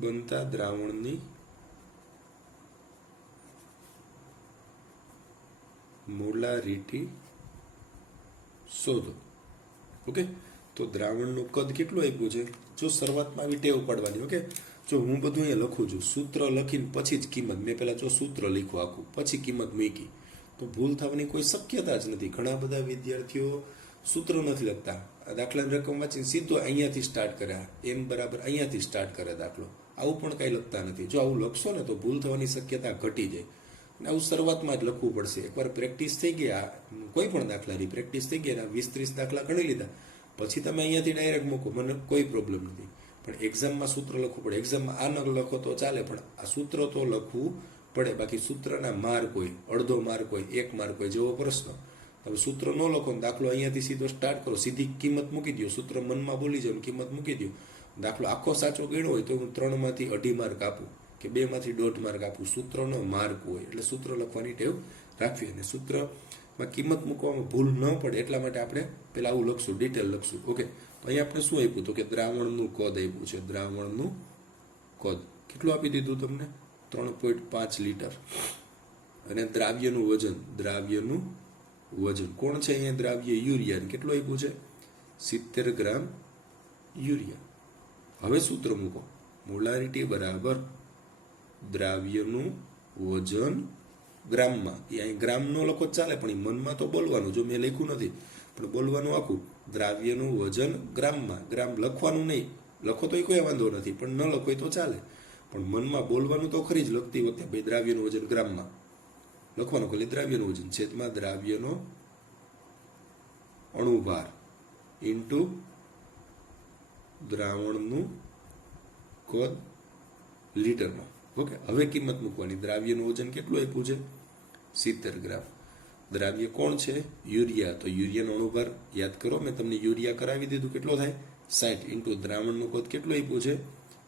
બનતા દ્રાવણની મોલારિટી શોધો. ઓકે, તો દ્રાવણનું કદ કેટલું આપ્યું છે? જો શરૂઆતમાં આવી ટેવ પાડવાની. ઓકે, જો હું બધું અહીંયા લખું છું, સૂત્ર લખીને પછી જ કિંમત, મેં પહેલા જો સૂત્ર લખ્યું આખું પછી કિંમત મૂકી, તો ભૂલ થવાની કોઈ શક્યતા જ નથી. ઘણા બધા વિદ્યાર્થીઓ સૂત્ર નથી લખતા, દાખલાની રકમ વાંચીને સીધો અહીંયાથી સ્ટાર્ટ કર્યા, એમ બરાબર અહીંયાથી સ્ટાર્ટ કરે દાખલો. આવું પણ કાંઈ લખતા નથી. જો આવું લખશો ને તો ભૂલ થવાની શક્યતા ઘટી જાય. અને આવું શરૂઆતમાં જ લખવું પડશે. એકવાર પ્રેક્ટિસ થઈ ગયા, કોઈ પણ દાખલાની પ્રેક્ટિસ થઈ ગયા, 20-30 દાખલા ગણી લીધા પછી તમે અહીંયાથી ડાયરેક્ટ મૂકો, મને કોઈ પ્રોબ્લેમ નથી. પણ એક્ઝામમાં સૂત્ર લખવું પડે. એક્ઝામમાં આ ન લખો તો ચાલે, પણ આ સૂત્ર તો લખવું પડે. બાકી સૂત્રના માર્ક હોય, અડધો માર્ક હોય, 1 માર્ક હોય, જેવો પ્રશ્ન. હવે સૂત્ર ન લખો, દાખલો અહીંયાથી સીધો સ્ટાર્ટ કરો, સીધી કિંમત મૂકી દો, સૂત્ર મનમાં બોલી જાવ, કિંમત મૂકી દો. દાખલો આખો સાચો ગણ્યો હોય તો હું 3માંથી 2.5 માર્ક આપું કે 2માંથી 1.5 માર્ક આપું. સૂત્રનો માર્ક હોય એટલે સૂત્ર લખવાની ટેવ રાખવી. અને સૂત્રમાં કિંમત મૂકવામાં ભૂલ ન પડે એટલા માટે આપણે પહેલાં આવું લખશું, ડિટેલ લખશું. ઓકે, તો અહીંયા આપણે શું આપ્યું? તો કે દ્રાવણનું કદ આપ્યું છે. દ્રાવણનું કદ કેટલું આપી દીધું તમને? 3.5 લીટર. અને દ્રાવ્યનું વજન, દ્રાવ્યનું વજન કોણ છે અહીંયા? દ્રાવ્ય યુરિયા. કેટલું આપ્યું છે? 70 ગ્રામ યુરિયા. હવે સૂત્ર મૂકો, મોલારિટી બરાબર દ્રાવ્યનું વજન ગ્રામમાં. એ અહીં ગ્રામ નો લખો ચાલે, પણ એ મનમાં તો બોલવાનું. જો મેં લખ્યું નથી પણ બોલવાનું આખું, દ્રાવ્યનું વજન ગ્રામમાં. ગ્રામ લખવાનું નહીં, લખો તો એ કોઈ વાંધો નથી, પણ ન લખો તો ચાલે, પણ મનમાં બોલવાનું તો ખરી જ. લખતી વખતે ભાઈ દ્રાવ્યનું વજન ગ્રામમાં લખવાનું, ખાલી દ્રાવ્યનું વજન છેદમાં દ્રાવ્યનો અણુભાર ઇન્ટુ દ્રાવણનું કદ લીટરમાં. ઓકે, હવે કિંમત મૂકવાની. દ્રાવ્યનું વજન કેટલું આપ્યું છે? 70 ગ્રામ. દ્રાવ્ય કોણ છે? યુરિયા. તો યુરિયાનો અણુભાર યાદ કરો, મેં તમને યુરિયા કરાવી દીધું. કેટલો થાય? 60 ઇન્ટુ દ્રાવણનું કદ કેટલું આપ્યું છે?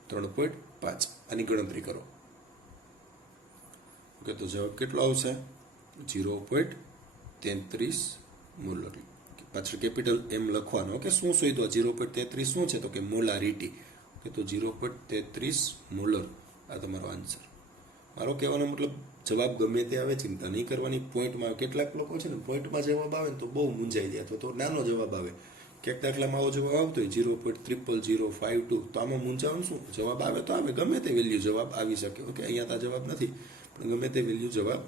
3.5. આની ગણતરી કરો. ઓકે, તો જવાબ કેટલો આવશે? 0.33 મોલર. પાછળ કેપિટલ એમ લખવાનો. ઓકે, શું શોધ્યું? 0.33 શું છે? તો કે મોલારિટી. ઓકે, તો 0.33 મોલર આ તમારો આન્સર. મારો કહેવાનો મતલબ જવાબ ગમે તે આવે, ચિંતા નહીં કરવાની. પોઈન્ટમાં કેટલાક લોકો છે ને, પોઈન્ટમાં જવાબ આવે ને તો બહુ મૂંઝાઈ જાય, અથવા તો નાનો જવાબ આવે. ક્યાંક દાખલામાં આવો જવાબ આવતો હોય 0.00052, તો આમાં મૂંઝાવાનું શું? જવાબ આવે તો આવે, ગમે તે વેલ્યુ જવાબ આવી શકે. ઓકે, અહીંયા તો જવાબ નથી, પણ ગમે તે વેલ્યુ જવાબ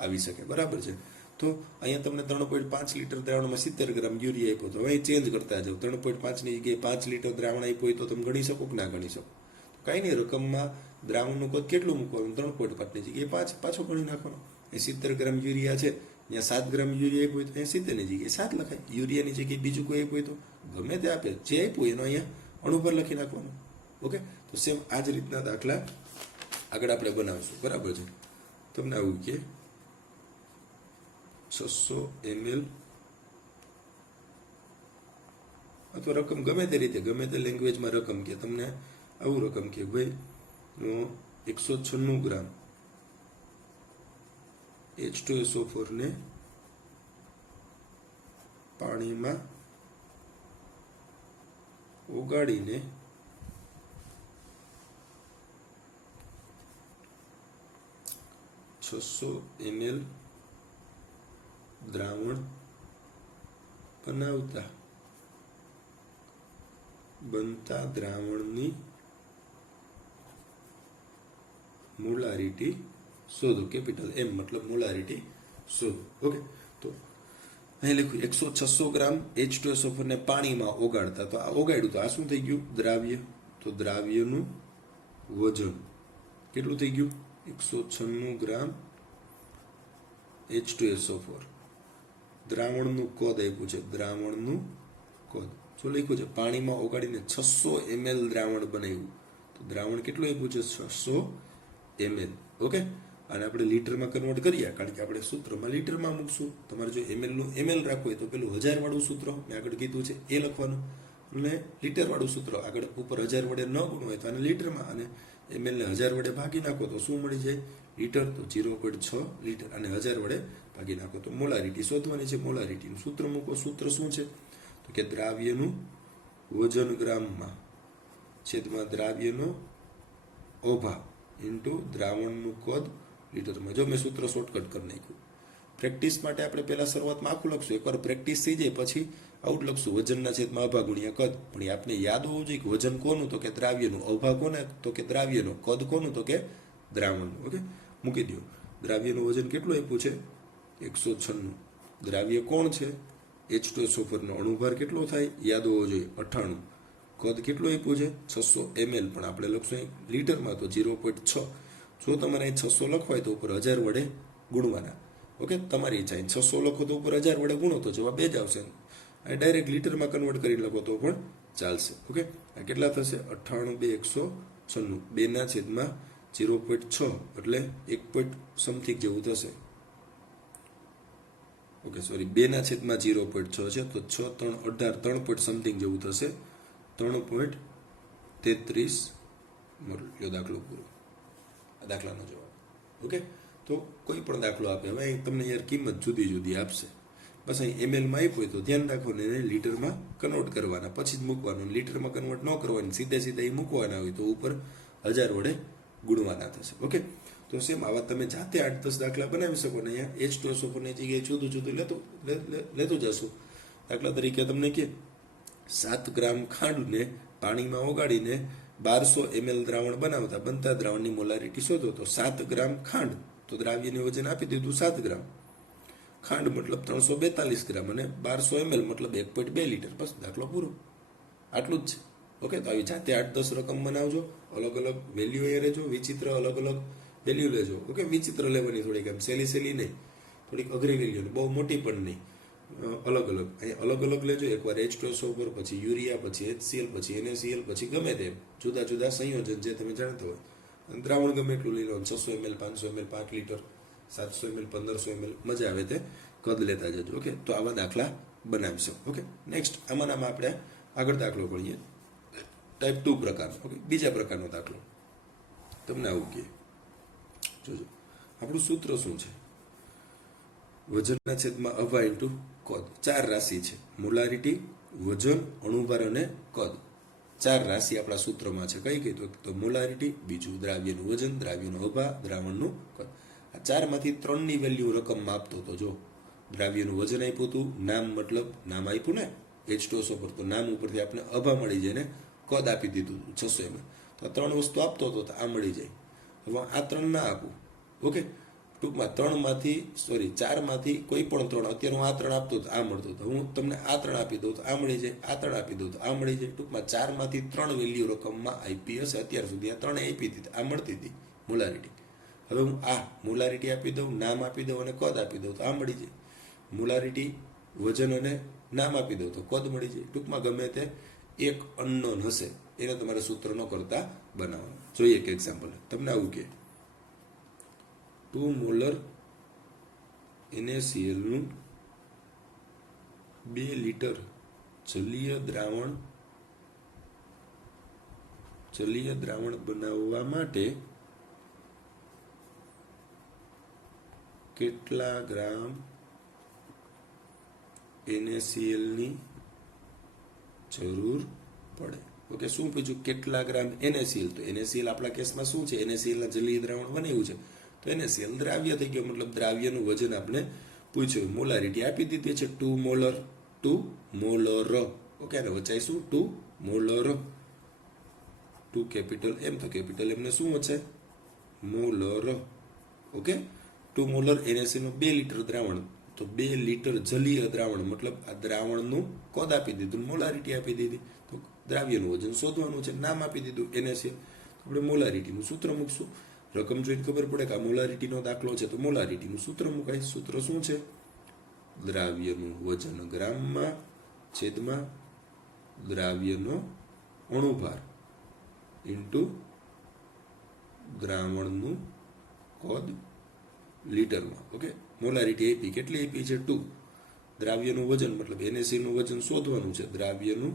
આવી શકે. બરાબર છે. તો અહીંયા તમને 3.5 લીટર દ્રાવણમાં 70 ગ્રામ યુરિયા આપ્યો, તો હવે ચેન્જ કરતા જાઓ. 3.5ની જગ્યાએ 5 લીટર દ્રાવણ આપ્યું હોય તો તમે ગણી શકો કે ના ગણી શકો? કાંઈ નહીં, રકમમાં દ્રાવણનું કદ કેટલું મૂકવાનું? 3.5ની જગ્યાએ 5 પાછો ગણી નાખવાનો. એ 70 ગ્રામ યુરિયા છે, ત્યાં 7 ગ્રામ યુરિયા આપ્યું હોય તો અહીંયા 70ની જગ્યાએ 7 લખાય. યુરિયાની જગ્યાએ બીજું કોઈ આપ્યું હોય તો ગમે તે આપે, જે આપ્યું એનો અહીંયા અણુભાર લખી નાખવાનો. ઓકે, તો સેમ આ જ રીતના દાખલા આગળ આપણે બનાવીશું. બરાબર છે. તમને આવું કે 600 ml અથવા રકમ ગમે તે રીતે, ગમે તે લેંગ્વેજમાં રકમ કે તમને આવું રકમ કે ભાઈ 196 ગ્રામ H2SO4 ને પાણીમાં ઓગાળીને 600 ml દ્રાવણ બનાવતા બનતા દ્રાવણની મોલારિટી શોધો. કેપિટલ એમ મતલબ મોલારિટી શોધો. ઓકે, તો અહીં લખ્યું 100-600 ગ્રામ H2SO4 ને પાણીમાં ઓગાળતા. તો આ ઓગાળ્યું તો આ શું થઈ ગયું? દ્રાવ્ય. તો દ્રાવ્યનું વજન કેટલું થઈ ગયું? 196 ગ્રામ H2SO4. દ્રાવણનું કદ આપ્યું છે, દ્રાવણનું કદ જો લખ્યું છે પાણીમાં ઓગાળીને 600 ml દ્રાવણ બનાવ્યું, તો દ્રાવણ કેટલું આપ્યું છે? 600 ml. ઓકે, અને આપણે લીટરમાં કન્વર્ટ કરીએ, કારણ કે આપણે સૂત્રમાં લીટરમાં મૂકશું. તમારે જો ml નું ml રાખવું હોય તો પેલું 1000 વાળું સૂત્ર મેં આગળ કીધું છે એ લખવાનું, અને લીટર વાળું સૂત્ર આગળ ઉપર 1000 વડે ન ગુણવું હોય તો આને લીટરમાં, અને ml ને 1000 વડે ભાગી નાખો તો શું મળી જાય? લીટર. તો 0.6 લીટર, અને 1000 વડે ભાગી નાખો તો મોલારિટી શોધવાની છે. મોલારિટીનું સૂત્ર મૂકો. સૂત્ર શું છે? તો કે દ્રાવ્યનું વજન ગ્રામમાં છેદમાં દ્રાવ્યનો અભાવ ઇન્ટુ દ્રાવણનું કદ લીટરમાં. જો મેં સૂત્ર શોર્ટકટ કરી નાખ્યું. પ્રેક્ટિસ માટે આપણે પહેલા શરૂઆતમાં આખું લખશું, એકવાર પ્રેક્ટિસ થઈ જાય પછી આઉટ લખશું, વજનના છેદમાં અભાવ ગુણ્યા કદ. પણ એ આપણે યાદ હોવું જોઈએ કે વજન કોનું? તો કે દ્રાવ્યનું. અભાવ કોને? તો કે દ્રાવ્યનો. કદ કોનું? તો કે દ્રાવણનું. ઓકે, મૂકી દો. દ્રાવ્યનું વજન કેટલું આપ્યું છે? 196. દ્રાવ્ય કોણ છે? H2SO4 નો અણુભાર કેટલો થાય? યાદ હોવો જોઈએ, 98. કદ કેટલું આપ્યું છે? 600 ml, પણ આપણે લખશું લીટરમાં તો 0.6. જો તમારે 600 લખવાય તો ઉપર 1000 વડે ગુણવાના. ઓકે, તમારી ઈચ્છા. 600 લખો તો ઉપર 1000 વડે ગુણો તો જવાબ 2 જ આવશે. અને ડાયરેક્ટ લીટરમાં કન્વર્ટ કરી લખો તો પણ ચાલશે. ઓકે, આ કેટલા થશે? 98 2 196. 2 ના છેદમાં 0.6 એટલે 1 સમથિંગ જેવું થશે. ઓકે, સોરી, 2 ના છેદમાં 0.6 છે તો 6 3 18 3 સમથિંગ જેવું થશે. 3.33 મળ્યો દાખલો પૂરો. આ દાખલાનો જવાબ. ઓકે, તો કોઈ પણ દાખલો આપે, હવે અહીં તમને યાર કિંમત જુદી જુદી આપશે. બસ અહીં mlમાં આપ્યું હોય તો ધ્યાન રાખવાનું, એને લીટરમાં કન્વર્ટ કરવાના, પછી જ મૂકવાનું. લીટરમાં કન્વર્ટ ન કરવાની, સીધા એ મૂકવાના હોય તો ઉપર 1000 વડે ગુણવાના થશે. ઓકે, તો સેમ આવા તમે જાતે 8-10 દાખલા બનાવી શકો ને. અહીંયા H2SO4 ની જગ્યાએ જુદું જુદું લેતું જશું. દાખલા તરીકે તમને કે 7 ગ્રામ ખાંડને પાણીમાં ઓગાળીને 1200 ml દ્રાવણ બનાવતા, બનતા દ્રાવણની મોલારિટી શોધો. તો 7 ગ્રામ ખાંડ, તો દ્રાવ્યનું વજન આપી દીધું 7 ગ્રામ. ખાંડ મતલબ 342 ગ્રામ, અને 1200 ml મતલબ 1.2 લીટર. બસ દાખલો પૂરો. આટલું જ છે. ઓકે, તો આવી જાતે 8-10 રકમ બનાવજો. અલગ અલગ વેલ્યુ એ રહેજો, વિચિત્ર અલગ અલગ વેલ્યુ લેજો. ઓકે, વિચિત્ર લેવાની, થોડીક એમ સહેલી નહીં, થોડીક અઘરી વેલ્યુ, બહુ મોટી પણ નહીં, અલગ અલગ. અહીંયા અલગ અલગ લેજો. એકવાર H2SO4, પછી યુરિયા, પછી HCl, પછી NaCl, પછી ગમે તેમ જુદા જુદા સંયોજન જે તમે જાણતા હોય. દ્રાવણ ગમે એટલું લઈ લો, 600 ml 500 ml 5 litre 700 ml 1500 ml, મજા આવે તે કદ લેતા જજો. ઓકે, તો આવા દાખલા બનાવીશું. ઓકે, નેક્સ્ટ આમાં આપણે આગળ દાખલો ભણીએ, ટાઈપ 2 પ્રકારનો. ઓકે, બીજા પ્રકારનો દાખલો તમને આવું કહે. જોજો, આપણું સૂત્ર શું છે? વજનના છેદમાં અભાવ ઇન્ટુ કદ. 4 રાશિ છે: મોલારિટી, વજન, અણુભાર અને કદ. 4 રાશિ આપણા સૂત્રમાં છે. કઈ તો મોલારિટી, બીજું દ્રાવ્યનું વજન, દ્રાવ્યનો અભાવ, દ્રાવણનું કદ. આ 4 માંથી 3 ની વેલ્યુ રકમમાં આપતો હતો. જો દ્રાવ્યનું વજન આપ્યું હતું, નામ મતલબ નામ આપ્યું ને H2SO4, તો નામ ઉપરથી આપણે અભાવ મળી જાય ને કદ આપી દીધું 600 ml. તો આ 3 વસ્તુ આપતો હતો તો આ મળી જાય. હવે આ 3 ના આપું. ઓકે, ટૂંકમાં 4 માંથી કોઈ પણ 3, અત્યારે હું આ 3 આપતો તો આ મળતો હતો, હું તમને આ 3 આપી દઉં તો આ મળી જાય, આ 3 આપી દઉં તો આ મળી જાય. ટૂંકમાં 4 માંથી 3 વેલ્યુ રકમમાં આપી હશે અત્યાર સુધી. આ 3 આપી હતી, આ મળતી હતી મોલારિટી. હવે હું આ મોલારિટી આપી દઉં, નામ આપી દઉં અને કદ આપી દઉં તો આ મળી જાય. મોલારિટી, વજન અને નામ આપી દઉં તો કદ મળી જાય. ટૂંકમાં ગમે તે એક અનનોન હશે, એને તમારે સૂત્ર ન કરતા બનાવવાનું. જોઈએ એક એક્ઝામ્પલ. તમને આવું કે 2 મોલર NaCl નું 2 લીટર જલીય દ્રાવણ બનાવવા માટે કેટલા ગ્રામ NaCl ની જરૂર પડે? ઓકે, શું પૂછ્યું? કેટલા ગ્રામ NaCl? તો NaCl આપણા કેસમાં શું છે? NaCl ના જલીય દ્રાવણ બનાવ્યું છે, તો NaCl દ્રાવ્ય થઈ ગયો, મતલબ દ્રાવ્યનું વજન આપણે પૂછ્યું. મોલારિટી આપી દીધી છે 2 મોલર. ઓકે, અને વચાય શું? 2 મોલર. 2 કેપિટલ M, તો કેપિટલ M ને શું વચાય? મોલર. ઓકે, 2 મોલર NaCl નું 2 લીટર દ્રાવણ, તો 2 લીટર જલીય દ્રાવણ, મતલબ આ દ્રાવણનું કદ આપી દીધું, મોલારિટી આપી દીધી. તો દ્રાવ્યનું વજન શોધવાનું છે, નામ આપી દીધું NaCl. આપણે મોલારિટીનું સૂત્ર મૂકશું. રકમ જોઈને ખબર પડે કે આ મોલારિટીનો દાખલો છે તો મોલારિટીનું સૂત્ર મુકાય. સૂત્ર શું છે? દ્રાવ્યનું વજન ગ્રામમાં છેદમાં દ્રાવ્યનો અણુભાર ઇન્ટુ દ્રાવણનું કદ લીટરમાં. ઓકે, મોલારિટી આપી, કેટલી આપી છે? 2. દ્રાવ્યનું વજન મતલબ NaCl નું વજન શોધવાનું છે. દ્રાવ્યનું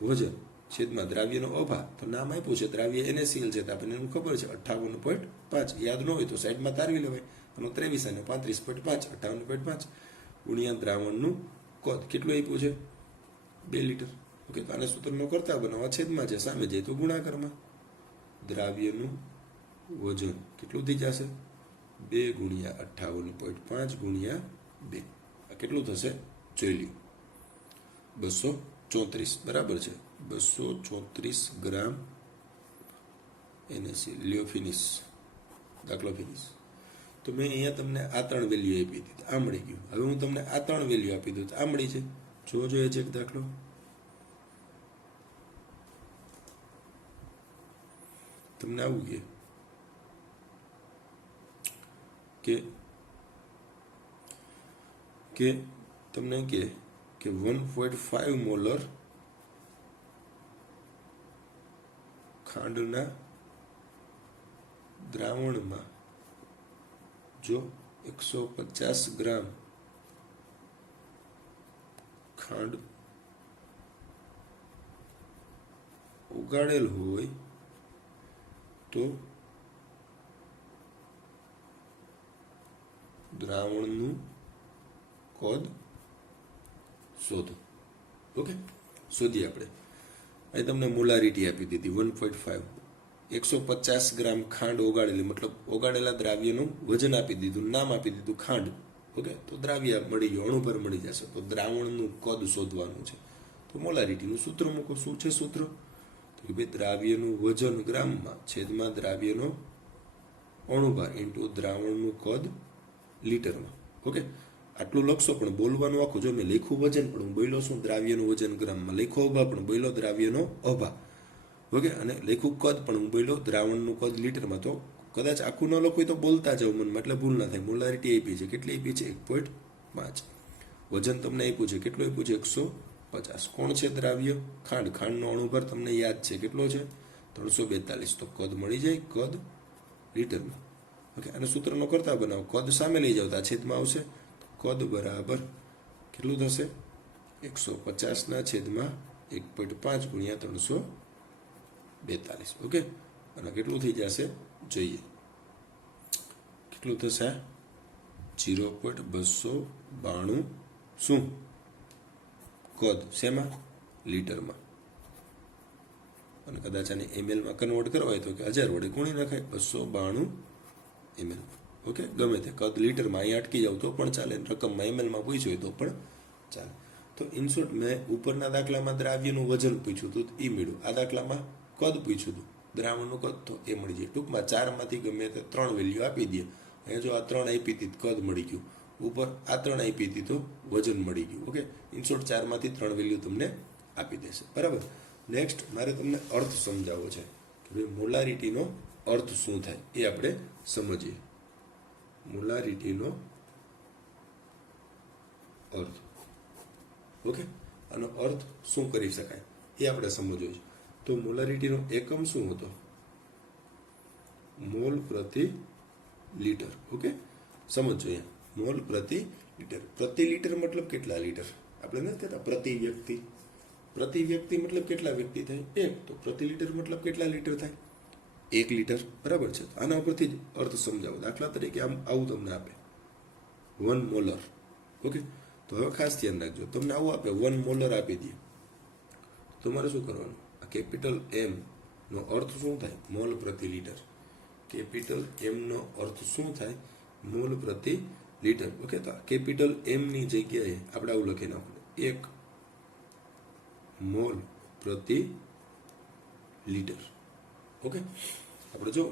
વજન છેદમાં દ્રાવ્યનો અભાર, તો નામ આપ્યું છે દ્રાવ્ય NaCl છે તો આપણને એનું ખબર છે 58.5. યાદ ન હોય તો સાઈડમાં તારવી લેવાય. આનો 23 અને 35.5 58.5 ગુણ્યા દ્રાવણનું કદ કેટલું આપ્યું છે? 2 લીટર. ઓકે, તો આને સૂત્રનો કરતા બનાવવા છેદમાં છે, સામે જાય તો ગુણાકારમાં. દ્રાવ્યનું વજન કેટલું થઈ જશે? 2 ગુણ્યા 58.5 ગુણ્યા 2. આ કેટલું થશે? જોઈ લ્યો. 234 બરાબર છે. 234 ગ્રામ NaCl. લ્યો ફિનિશ, દાખલો ફિનિશ. તો મેં અહીંયા તમને આ 3 વેલ્યુ આપી દીધી, આ મળી ગયું. હવે હું તમને આ 3 વેલ્યુ આપી દઉં તો આ મળી છે. જોજો એ છે એક દાખલો. તમને આવું કે તમને કે 1.5 મોલર ખાંડના દ્રાવણમાં જો 150 ગ્રામ ખાંડ ઉગાડેલ હોય તો દ્રાવણનું કદ શોધો. ઓકે, શોધીએ આપણે. અહીં તમને મોલારિટી આપી દીધી 1.5. 150 ગ્રામ ખાંડ ઓગાળેલી મતલબ ઓગાળેલા દ્રાવ્યનું વજન આપી દીધું, નામ આપી દીધું ખાંડ. ઓકે, તો દ્રાવ્ય મળી ગયું, અણુભર મળી જશે. તો દ્રાવણનું કદ શોધવાનું છે. તો મોલારિટીનું સૂત્ર મૂકો. શું છે સૂત્ર? તો કે ભાઈ દ્રાવ્યનું વજન ગ્રામમાં છેદમાં દ્રાવ્યનો અણુભાર ઇન્ટુ દ્રાવણનું કદ લીટરમાં. ઓકે, આટલું લખશો પણ બોલવાનું આખું. જો મેં લખ્યું વજન પણ હું બોલ્યો શું? દ્રાવ્યનું વજન ગ્રામમાં. લખ્યો અભા પણ બોલ્યો દ્રાવ્યનો અભા. ઓકે, અને લખ્યું કદ પણ હું બોલ્યો દ્રાવણનું કદ લીટરમાં. તો કદાચ આખું ન લખવું તો બોલતા જાવ મનમાં, એટલે ભૂલ ના થાય. મોલારિટી આપી છે, કેટલી આપી છે? 1.5. વજન તમને આપ્યું છે, કેટલું આપ્યું છે? 150. કોણ છે દ્રાવ્ય? ખાંડ. ખાંડનો અણુભાર તમને યાદ છે, કેટલો છે? 342. તો કદ મળી જાય, કદ લીટરમાં. ઓકે, અને સૂત્રનો કરતા બનાવો. કદ સામે લઈ જાવ તો આ છેદમાં આવશે. કદ બરાબર કેટલું થશે? 150 છેદમાં 1.5 ગુણ્યા 342. ઓકે, અને કેટલું થઈ જશે જોઈએ. કેટલું થશે? 0.292 શું કદ? શેમાં? લીટરમાં. અને કદાચ આને mlમાં કન્વર્ટ કરવા હોય તો કે 1000 વડે ગુણી નાખાય. 292 ml. ઓકે, ગમે તે કદ લીટરમાં અહીંયા અટકી જાવ તો પણ ચાલે, રકમમાં mlમાં પૂછ્યું હોય તો પણ ચાલે. તો ઇન શોર્ટ મેં ઉપરના દાખલામાં દ્રાવ્યનું વજન પૂછ્યું હતું એ મળ્યું. આ દાખલામાં કદ પૂછ્યું હતું, દ્રાવણનું કદ, તો એ મળી જાય. ટૂંકમાં 4 માંથી ગમે તે 3 વેલ્યુ આપી દે. અહીંયા જો આ 3 આપી હતી કદ મળી ગયું, ઉપર આ 3 આપી હતી તો વજન મળી ગયું. ઓકે, ઇન શોર્ટ 4 માંથી 3 વેલ્યુ તમને આપી દેશે. બરાબર. નેક્સ્ટ મારે તમને અર્થ સમજાવવો છે કે ભાઈ મોલારિટીનો અર્થ શું થાય એ આપણે સમજીએ. મોલારિટીનો અર્થ. ઓકે, આનો અર્થ શું કરી શકાય એ આપણે સમજવું છે. તો મોલારિટીનો એકમ શું હતો? મોલ પ્રતિ લીટર. ઓકે, સમજો અહીંયા મોલ પ્રતિ લીટર. પ્રતિ લીટર મતલબ કેટલા લીટર? આપણે નથી કહેતા પ્રતિ વ્યક્તિ. પ્રતિ વ્યક્તિ મતલબ કેટલા વ્યક્તિ થાય? 1. તો પ્રતિ લીટર મતલબ કેટલા લીટર થાય? 1 લીટર. બરાબર છે. આના ઉપરથી જ અર્થ સમજાવો. દાખલા તરીકે આવું તમને આપે 1 મોલર. ઓકે, તો હવે ખાસ ધ્યાન રાખજો. તમને આવું આપે 1 મોલર આપી દે, તમારે શું કરવાનું? આ કેપિટલ M નો અર્થ શું થાય? મોલ પ્રતિ લીટર. કેપિટલ M નો અર્થ શું થાય? મોલ પ્રતિ લીટર. ઓકે, તો કેપિટલ M ની જગ્યાએ આપણે આવું લખી નાખવાનું 1 મોલ પ્રતિ લીટર. ઓકે, આપણે જો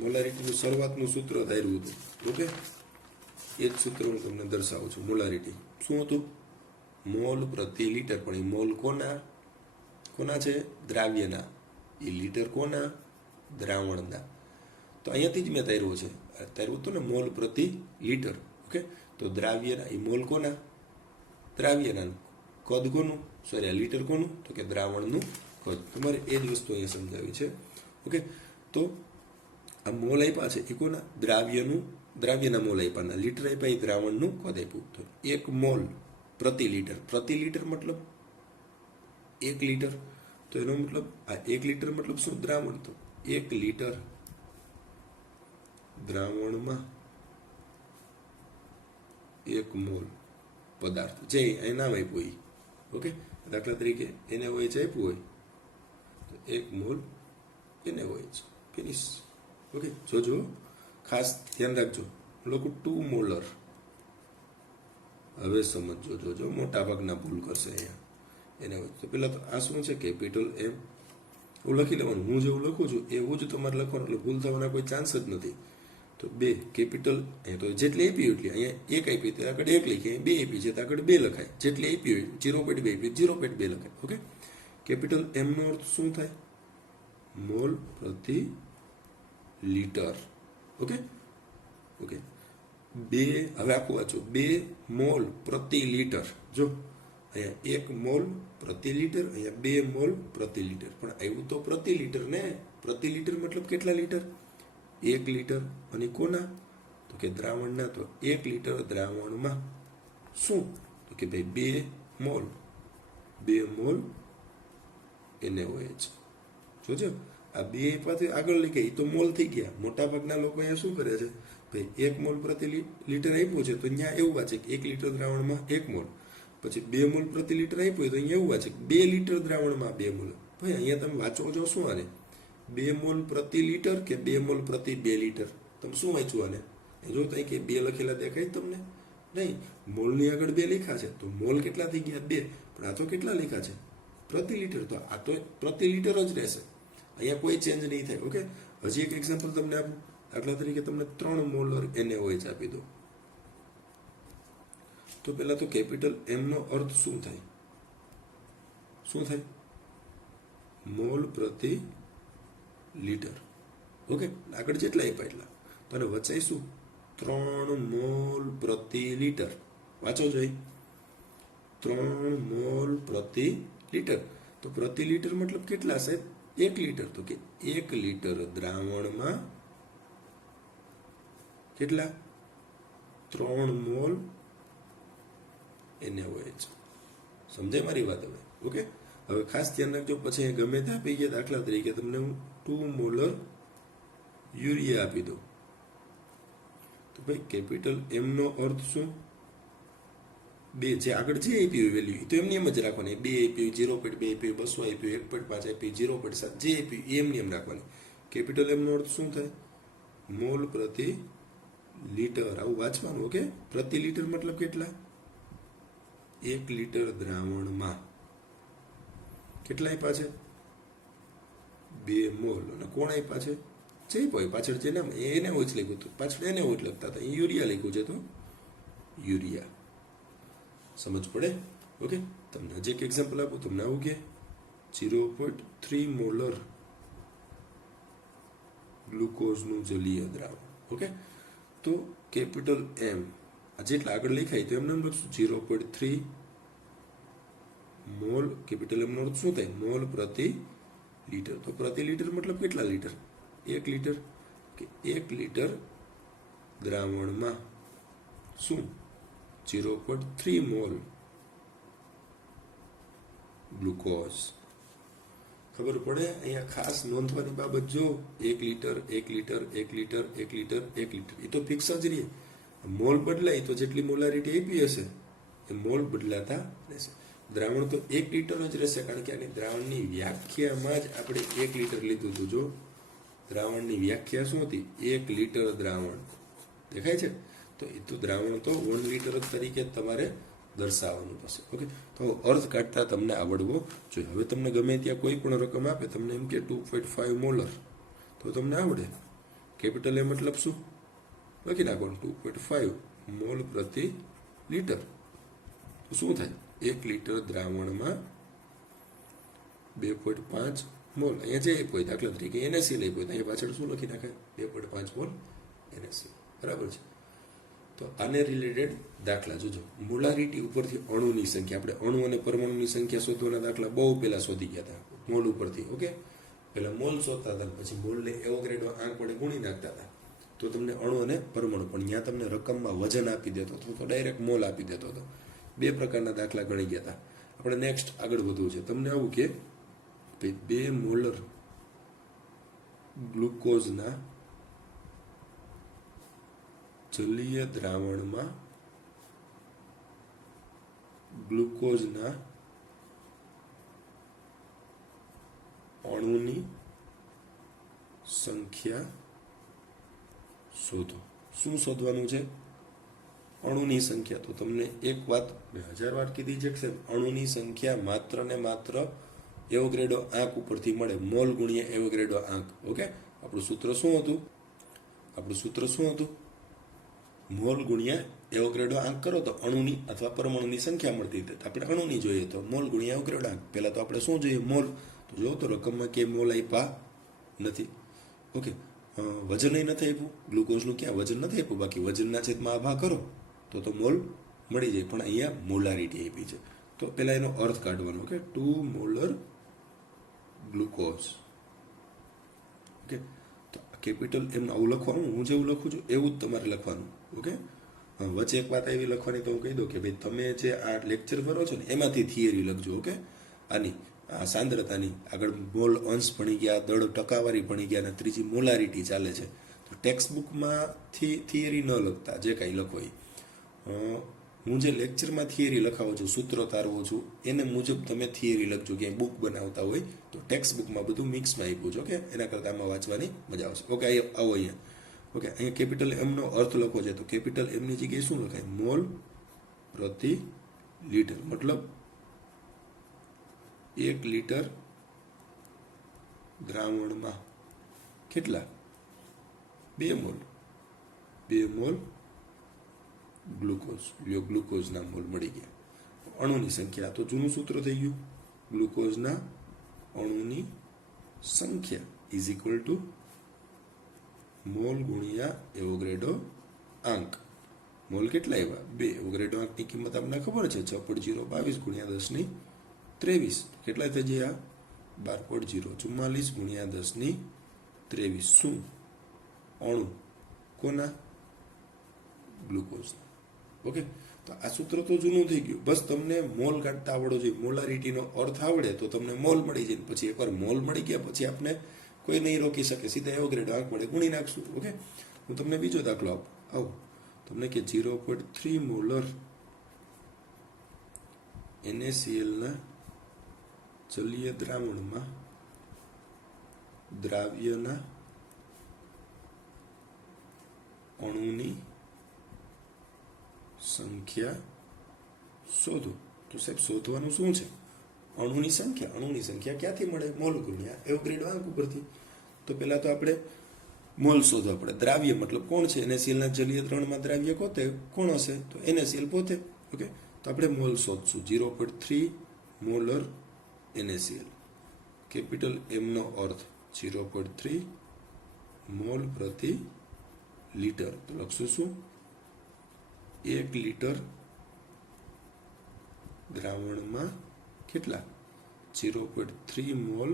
મોલારિટીનું શરૂઆતનું સૂત્ર ધાર્યું હતું. ઓકે, એ જ સૂત્ર હું તમને દર્શાવું છું. મોલારિટી શું હતું? મોલ પ્રતિ લીટર. પણ એ મોલ કોના છે? દ્રાવ્યના. એ લીટર કોના? દ્રાવણના. તો તો અહીંયાથી જ મેં તાર્યું છે, તાર્યું હતું ને મોલ પ્રતિ લીટર. ઓકે, તો દ્રાવ્યના એ મોલ કોના? દ્રાવ્યના. કદ કોનું? સોરી, આ લીટર કોનું? તો કે દ્રાવણનું કદ. તમારે એ જ વસ્તુ અહીંયા સમજાવી છે. ઓકે, તો આ મોલ આપ્યા છે એ કોના? દ્રાવ્યનું, દ્રાવ્યના મોલ આપ્યા, લીટર આપ્યા એ દ્રાવણનું કદ આપ્યું. તો 1 મોલ પ્રતિ લીટર. પ્રતિ લીટર મતલબ 1 લીટર. તો એનો મતલબ આ 1 લીટર મતલબ શું? દ્રાવણ. તો 1 લીટર દ્રાવણમાં 1 મોલ પદાર્થ, જે અહીં નામ આપ્યું એ. ઓકે, દાખલા તરીકે એને OH આપ્યું હોય તો 1 મોલ એને OH. ફિનિશ. ઓકે, જોજો, ખાસ ધ્યાન રાખજો. લોકો 2 મોલર. હવે સમજો, જોજો, મોટા ભાગના ભૂલ કરશે અહીંયા. એને તો પેલા તો આ શું છે? Capital M. હું લખી લેવાનું, હું જેવું લખું છું એવું જ તમારે લખવાનું, એટલે ભૂલ થવાના કોઈ ચાન્સ જ નથી. તો 2 કેપિટલ, અહીંયા તો જેટલી આપી એટલી, અહીંયા 1 આપી તો આગળ 1 લખીએ, 2 આપી છે તો આગળ 2 લખાય. જેટલી આપી હોય 0.2 આપી 0.2 લખાય. ઓકે, કેપિટલ M નો અર્થ શું થાય? મોલ પ્રતિ લીટર. ઓકે, ઓકે, 2, હવે આખું વાંચો, 2 મોલ પ્રતિ લીટર. જો અહીંયા 1 મોલ પ્રતિ લીટર, અહીંયા 2 મોલ પ્રતિ લીટર. પણ આવ્યું તો પ્રતિ લીટર ને. પ્રતિ લીટર મતલબ કેટલા લીટર? 1 લીટર. અને કોના? તો કે દ્રાવણના. તો 1 લીટર દ્રાવણમાં શું? તો કે ભાઈ 2 મોલ. 2 mall NaOH. જોજો, આ 2 પાછળ આગળ લઈ ગયા, એ તો મોલ થઈ ગયા. મોટા ભાગના લોકો અહીંયા શું કરે છે? ભાઈ 1 મોલ પ્રતિ લીટર આપ્યું છે તો અહીંયા એવું વાંચે કે 1 લીટર દ્રાવણમાં 1 મોલ. પછી 2 મોલ પ્રતિ લીટર આપ્યું હોય તો અહીંયા એવું વાંચે કે 2 લીટર દ્રાવણમાં 2 મોલ. ભાઈ અહીંયા તમે વાંચો છો શું આને? 2 મોલ પ્રતિ લીટર કે 2 મોલ પ્રતિ 2 લીટર? તમે શું વાંચ્યું આને? જો ત્યાં કે 2 લખેલા દેખાય તમને? નહીં, મોલની આગળ 2 લખ્યા છે તો મોલ કેટલા થઈ ગયા? 2. પણ આ તો કેટલા લખ્યા છે? પ્રતિ લીટર. તો આ તો પ્રતિ લીટર જ રહેશે, અહીંયા કોઈ ચેન્જ નહીં થાય. ઓકે, હજી એક એક્ઝામ્પલ તમને આપું. દાખલા તરીકે તમને 3 મોલર NaOH આપી દો. તો પહેલા તો કેપિટલ M નો અર્થ શું થાય? શું થાય? મોલ પ્રતિ લીટર. ઓકે, આગળ જેટલા આપ્યા એટલા. તો આને વચાય શું? 3 મોલ પ્રતિ લીટર. વાંચો જોઈ, 3 મોલ પ્રતિ લીટર. તો પ્રતિ લીટર મતલબ કેટલા સાહેબ? 1 લીટર. તો કે 1 લીટર દ્રાવણમાં કેટલા? 3 મોલ NaOH. સમજાય મારી વાત? હવે ઓકે, હવે ખાસ ધ્યાન રાખજો. પછી ગમે તે આપી ગયા, દાખલા તરીકે તમને હું 2 મોલર યુરિયા આપી દઉં તો ભાઈ કેપિટલ M નો અર્થ શું? 2. જે આગળ જે આપ્યું વેલ્યુ તો એમની એમ જ રાખવાની. 2 આપ્યું, 0.2 આપ્યું, 200 આપ્યું, 1.5 આપ્યું, 0.7 જે આપ્યું એમની એમ રાખવાની. કેપિટલ M નો અર્થ શું થાય? મોલ પ્રતિ લીટર. આવું વાંચવાનું. ઓકે, પ્રતિ લીટર મતલબ કેટલા? 1 લીટર દ્રાવણમાં કેટલા આપ્યા છે? 2 મોલ. અને કોણ આપ્યા છે? જે હોય પાછળ જે નામ એને ઓછ લખ્યું હતું, પાછળ એને ઓછ લખતા હતા, યુરિયા લખ્યું છે તો યુરિયા. સમજ પડે? ઓકે, તમને હજી એક એક્ઝામ્પલ આપું. તમને આવું કે 0.3 મોલર ગ્લુકોઝનું જલીય દ્રાવણ. ઓકે, તો કેપિટલ M આ જેટલા આગળ લખાય તો એમને લખશું 0.3 મોલ. કેપિટલ M નો અર્થ શું થાય? મોલ પ્રતિ લીટર. તો પ્રતિ લીટર મતલબ કેટલા લીટર? 1 લીટર. કે 1 લીટર દ્રાવણમાં શું? 0.3 મોલ ગ્લુકોઝ. ખબર પડે? અહીંયા ખાસ નોંધવાની બાબત જો 1 litre 1 litre 1 litre 1 litre 1 litre એ તો ફિક્સ જ રહે. મોલ બદલાય તો જેટલી મોલારિટી આપી હશે એ મોલ બદલાતા રહેશે. દ્રાવણ તો 1 લીટર જ રહેશે, કારણ કે આની દ્રાવણની વ્યાખ્યામાં જ આપણે 1 લીટર લીધું હતું. જો દ્રાવણની વ્યાખ્યા શું હતી? 1 લીટર દ્રાવણ. દેખાય છે? તો એ તો દ્રાવણ તો 1 લીટર તરીકે તમારે દર્શાવવાનું થશે. ઓકે, તો અર્થ કાઢતા તમને આવડવો જોઈએ. હવે તમને ગમે ત્યાં કોઈ પણ રકમ આપે, તમને એમ કે 2.5 મોલર, તો તમને આવડે. કેપિટલ એ મતલબ શું? લખી નાખવાનું 2.5 મોલ પ્રતિ લીટર. તો શું થાય? 1 લીટર દ્રાવણમાં 2.5 મોલ. અહીંયા જે આપ્યો હોય દાખલા તરીકે NaCl આપ્યો હોય અહીંયા પાછળ શું લખી નાખાય 2.5 મોલ NaCl. બરાબર છે. તો આને રિલેટેડ દાખલા જોજો. મોલારિટી ઉપરથી અણુની સંખ્યા, આપણે અણુ અને પરમાણુની સંખ્યા શોધવાના દાખલા બહુ પહેલા શોધી ગયા હતા મોલ ઉપરથી. ઓકે, પહેલા મોલ શોધતા હતા, પછી મોલને એવોગ્રેડો આંક વડે ગુણી નાખતા હતા તો તમને અણુ અને પરમાણુ, પણ ત્યાં તમને રકમમાં વજન આપી દેતો હતો તો ડાયરેક્ટ મોલ આપી દેતો હતો. બે પ્રકારના દાખલા ગણી ગયા હતા. આપણે નેક્સ્ટ આગળ વધવું છે. તમને આવું કે 2 મોલર ગ્લુકોઝના જલીય દ્રાવણમાં ગ્લુકોઝના અણુની સંખ્યા શોધો. શું શોધવાનું છે? અણુની સંખ્યા. તો તમને એક વાત મેં 1000 વાર કીધી છે કે અણુની સંખ્યા માત્ર ને માત્ર એવોગ્રેડો આંક ઉપરથી મળે, મોલ ગુણ્યા એવોગ્રેડો આંક. ઓકે, આપણું સૂત્ર શું હતું? મોલ ગુણ્યા એવોગ્રેડો આંક કરો તો અણુની અથવા પરમાણુની સંખ્યા મળતી હતી. આપણે અણુની જોઈએ તો મોલ ગુણ્યા એવોગ્રેડો આંક. પહેલા તો આપણે શું જોઈએ? મોલ. તો જો તો રકમમાં કે મોલ આપ્યા નથી. ઓકે, વજન નથી આપ્યું, ગ્લુકોઝનું ક્યાં વજન નથી આપ્યું, બાકી વજનના છેદમાં આભા કરો તો મોલ મળી જાય, પણ અહીંયા મોલારિટી આપી છે. તો પહેલા એનો અર્થ કાઢવાનો. Okay, 2 molar glucose. ઓકે, તો કેપિટલ એમ આવું લખવાનું, હું જેવું લખું છું એવું જ તમારે લખવાનું. ઓકે, વચ્ચે એક વાત એવી લખવાની તો હું કહી દઉં કે ભાઈ તમે જે આ લેક્ચર ભરો છો ને એમાંથી થિયરી લખજો. ઓકે, આની સાંદ્રતાની આગળ મોલ અંશ ભણી ગયા, દળ ટકાવારી ભણી ગયા, અને ત્રીજી મોલારિટી ચાલે છે. તો ટેક્સ્ટ બુકમાંથી થિયરી ન લખતા, જે કાંઈ લખો એ હું જે લેક્ચરમાં થિયરી લખાવું છું, સૂત્રો તારવું છું, એને મુજબ તમે થિયરી લખજો. ક્યાંય બુક બનાવતા હોય તો ટેક્સ્ટ બુકમાં બધું મિક્સમાં આપ્યું છે. ઓકે, એના કરતાં આમાં વાંચવાની મજા આવશે. ઓકે, આવો અહીંયા. ઓકે, અહીંયા કેપિટલ એમનો અર્થ લખો છે તો કેપિટલ એમની જગ્યાએ શું લખાય? મોલ પ્રતિ લીટર. મતલબ 1 લીટર દ્રાવણમાં કેટલા? 2 મોલ. 2 mall glucose. લ્યો, ગ્લુકોઝના મોલ મળી ગયા. અણુની સંખ્યા તો જૂનું સૂત્ર થઈ ગયું. ગ્લુકોઝના અણુની સંખ્યા ઇઝ ઇક્વલ ટુ મોલ ગુણ્યા એવોગ્રેડો આંક. મોલ કેટલા આવ્યા? 2. એવોગ્રેડો આંકની કિંમત આપણને ખબર છે 6.022 ગુણ્યા 1023. કેટલા થઈ ગયા? 12.044 ગુણ્યા 1023. શું? અણુ કોના? ગ્લુકોઝ. ઓકે, તો આ સૂત્ર તો જૂનું થઈ ગયું. બસ તમને મોલ કાઢતા આવડો જોઈએ, મોલારિટીનો અર્થ આવડે તો તમને મોલ મળી જાય. પછી એકવાર મોલ મળી ગયા પછી આપણે કોઈ નહીં રોકી શકે, સીધા એવોગ્રેડો આંક વડે ગુણી નાખશું. ઓકે, હું તમને બીજો દાખલો આવું. તમને કે 0.3 મોલર NaClના જલીય દ્રાવણમાં દ્રાવ્યના અણુની સંખ્યા શોધો. તો સાહેબ શોધવાનું શું છે? અણુની સંખ્યા. અણુની સંખ્યા ક્યાંથી મળે? મોલ ગુણ્યા એવોગ્રેડો આંક ઉપરથી. તો પહેલા તો આપણે મોલ શોધવા પડે. દ્રાવ્ય મતલબ કોણ છે? NaClના જલીય દ્રાવણમાં દ્રાવ્ય કોણ હશે? તો NaCl પોતે. ઓકે, તો આપણે મોલ શોધશું. 0.3 molar NaCl. કેપિટલ એમનો અર્થ 0.3 મોલ પ્રતિ લીટર. તો લખશું શું? 1 લીટર દ્રાવણમાં કેટલા? 0.3 મોલ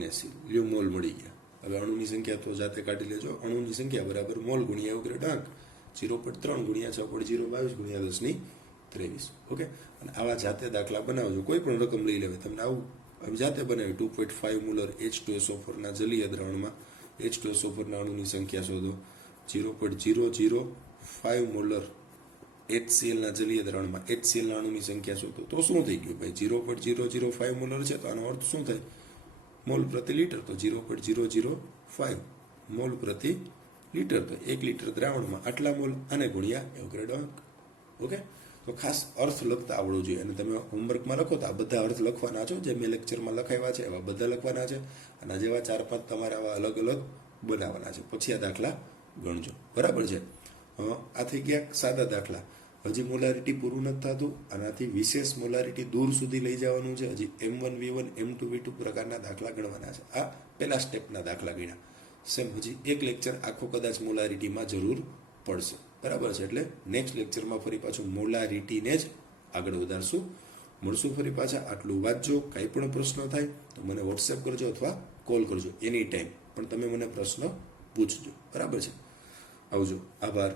NaCl. લ્યો, મોલ મળી ગયા. હવે અણુની સંખ્યા તો જાતે કાઢી લેજો. અણુની સંખ્યા બરાબર મોલ ગુણ્યા એવોગ્રેડો આંક 0.3 ગુણ્યા 6.022 ગુણ્યા 1023. ઓકે, અને આવા જાતે દાખલા બનાવજો. કોઈ પણ રકમ લઈ લેવાય. તમને આવું જાતે બનાવી. 2.5 મોલર H2SO4ના જલીય દ્રાવણમાં H2SO4ના અણુની સંખ્યા શોધો. 0.005 મોલર HClના જલીય દ્રાવણમાં HClના અણુની સંખ્યા શોધો. તો શું થઈ ગયું ભાઈ? 0.005 મોલર છે તો આનો અર્થ શું થાય? મોલ પ્રતિ લીટર. તો 0.005 મોલ પ્રતિ લીટર. તો 1 લીટર દ્રાવણમાં આટલા મોલ. આને ગુણ્યા એવોગ્રેડો આંક. ઓકે, તો ખાસ અર્થ લખતા આવડવું જોઈએ. અને તમે હોમવર્કમાં લખો તો આ બધા અર્થ લખવાના છો. જે મેં લેક્ચરમાં લખાવ્યા છે એવા બધા લખવાના છે. અને જેવા 4-5 તમારે આવા અલગ અલગ બનાવવાના છે. પછી આ દાખલા ગણજો. બરાબર છે? આ થઈ ગયા સાદા દાખલા. હજી મોલારિટી પૂરું નથી થતું, આનાથી વિશેષ મોલારિટી દૂર સુધી લઈ જવાનું છે. હજી M1V1 M2V2 પ્રકારના દાખલા ગણવાના છે. આ પહેલા સ્ટેપના દાખલા ગણ્યા. સેમ હજી એક લેક્ચર આખો કદાચ મોલારિટીમાં જરૂર પડશે, બરાબર છે. એટલે નેક્સ્ટ લેક્ચરમાં ફરી પાછું મોલારિટીને જ આગળ વધારશું. મળશું ફરી પાછા. આટલું વાંચજો. કાંઈ પણ પ્રશ્ન થાય તો મને વોટ્સએપ કરજો અથવા કોલ કરજો એની ટાઈમ, પણ તમે મને પ્રશ્ન પૂછજો, બરાબર છે. આવજો. આભાર.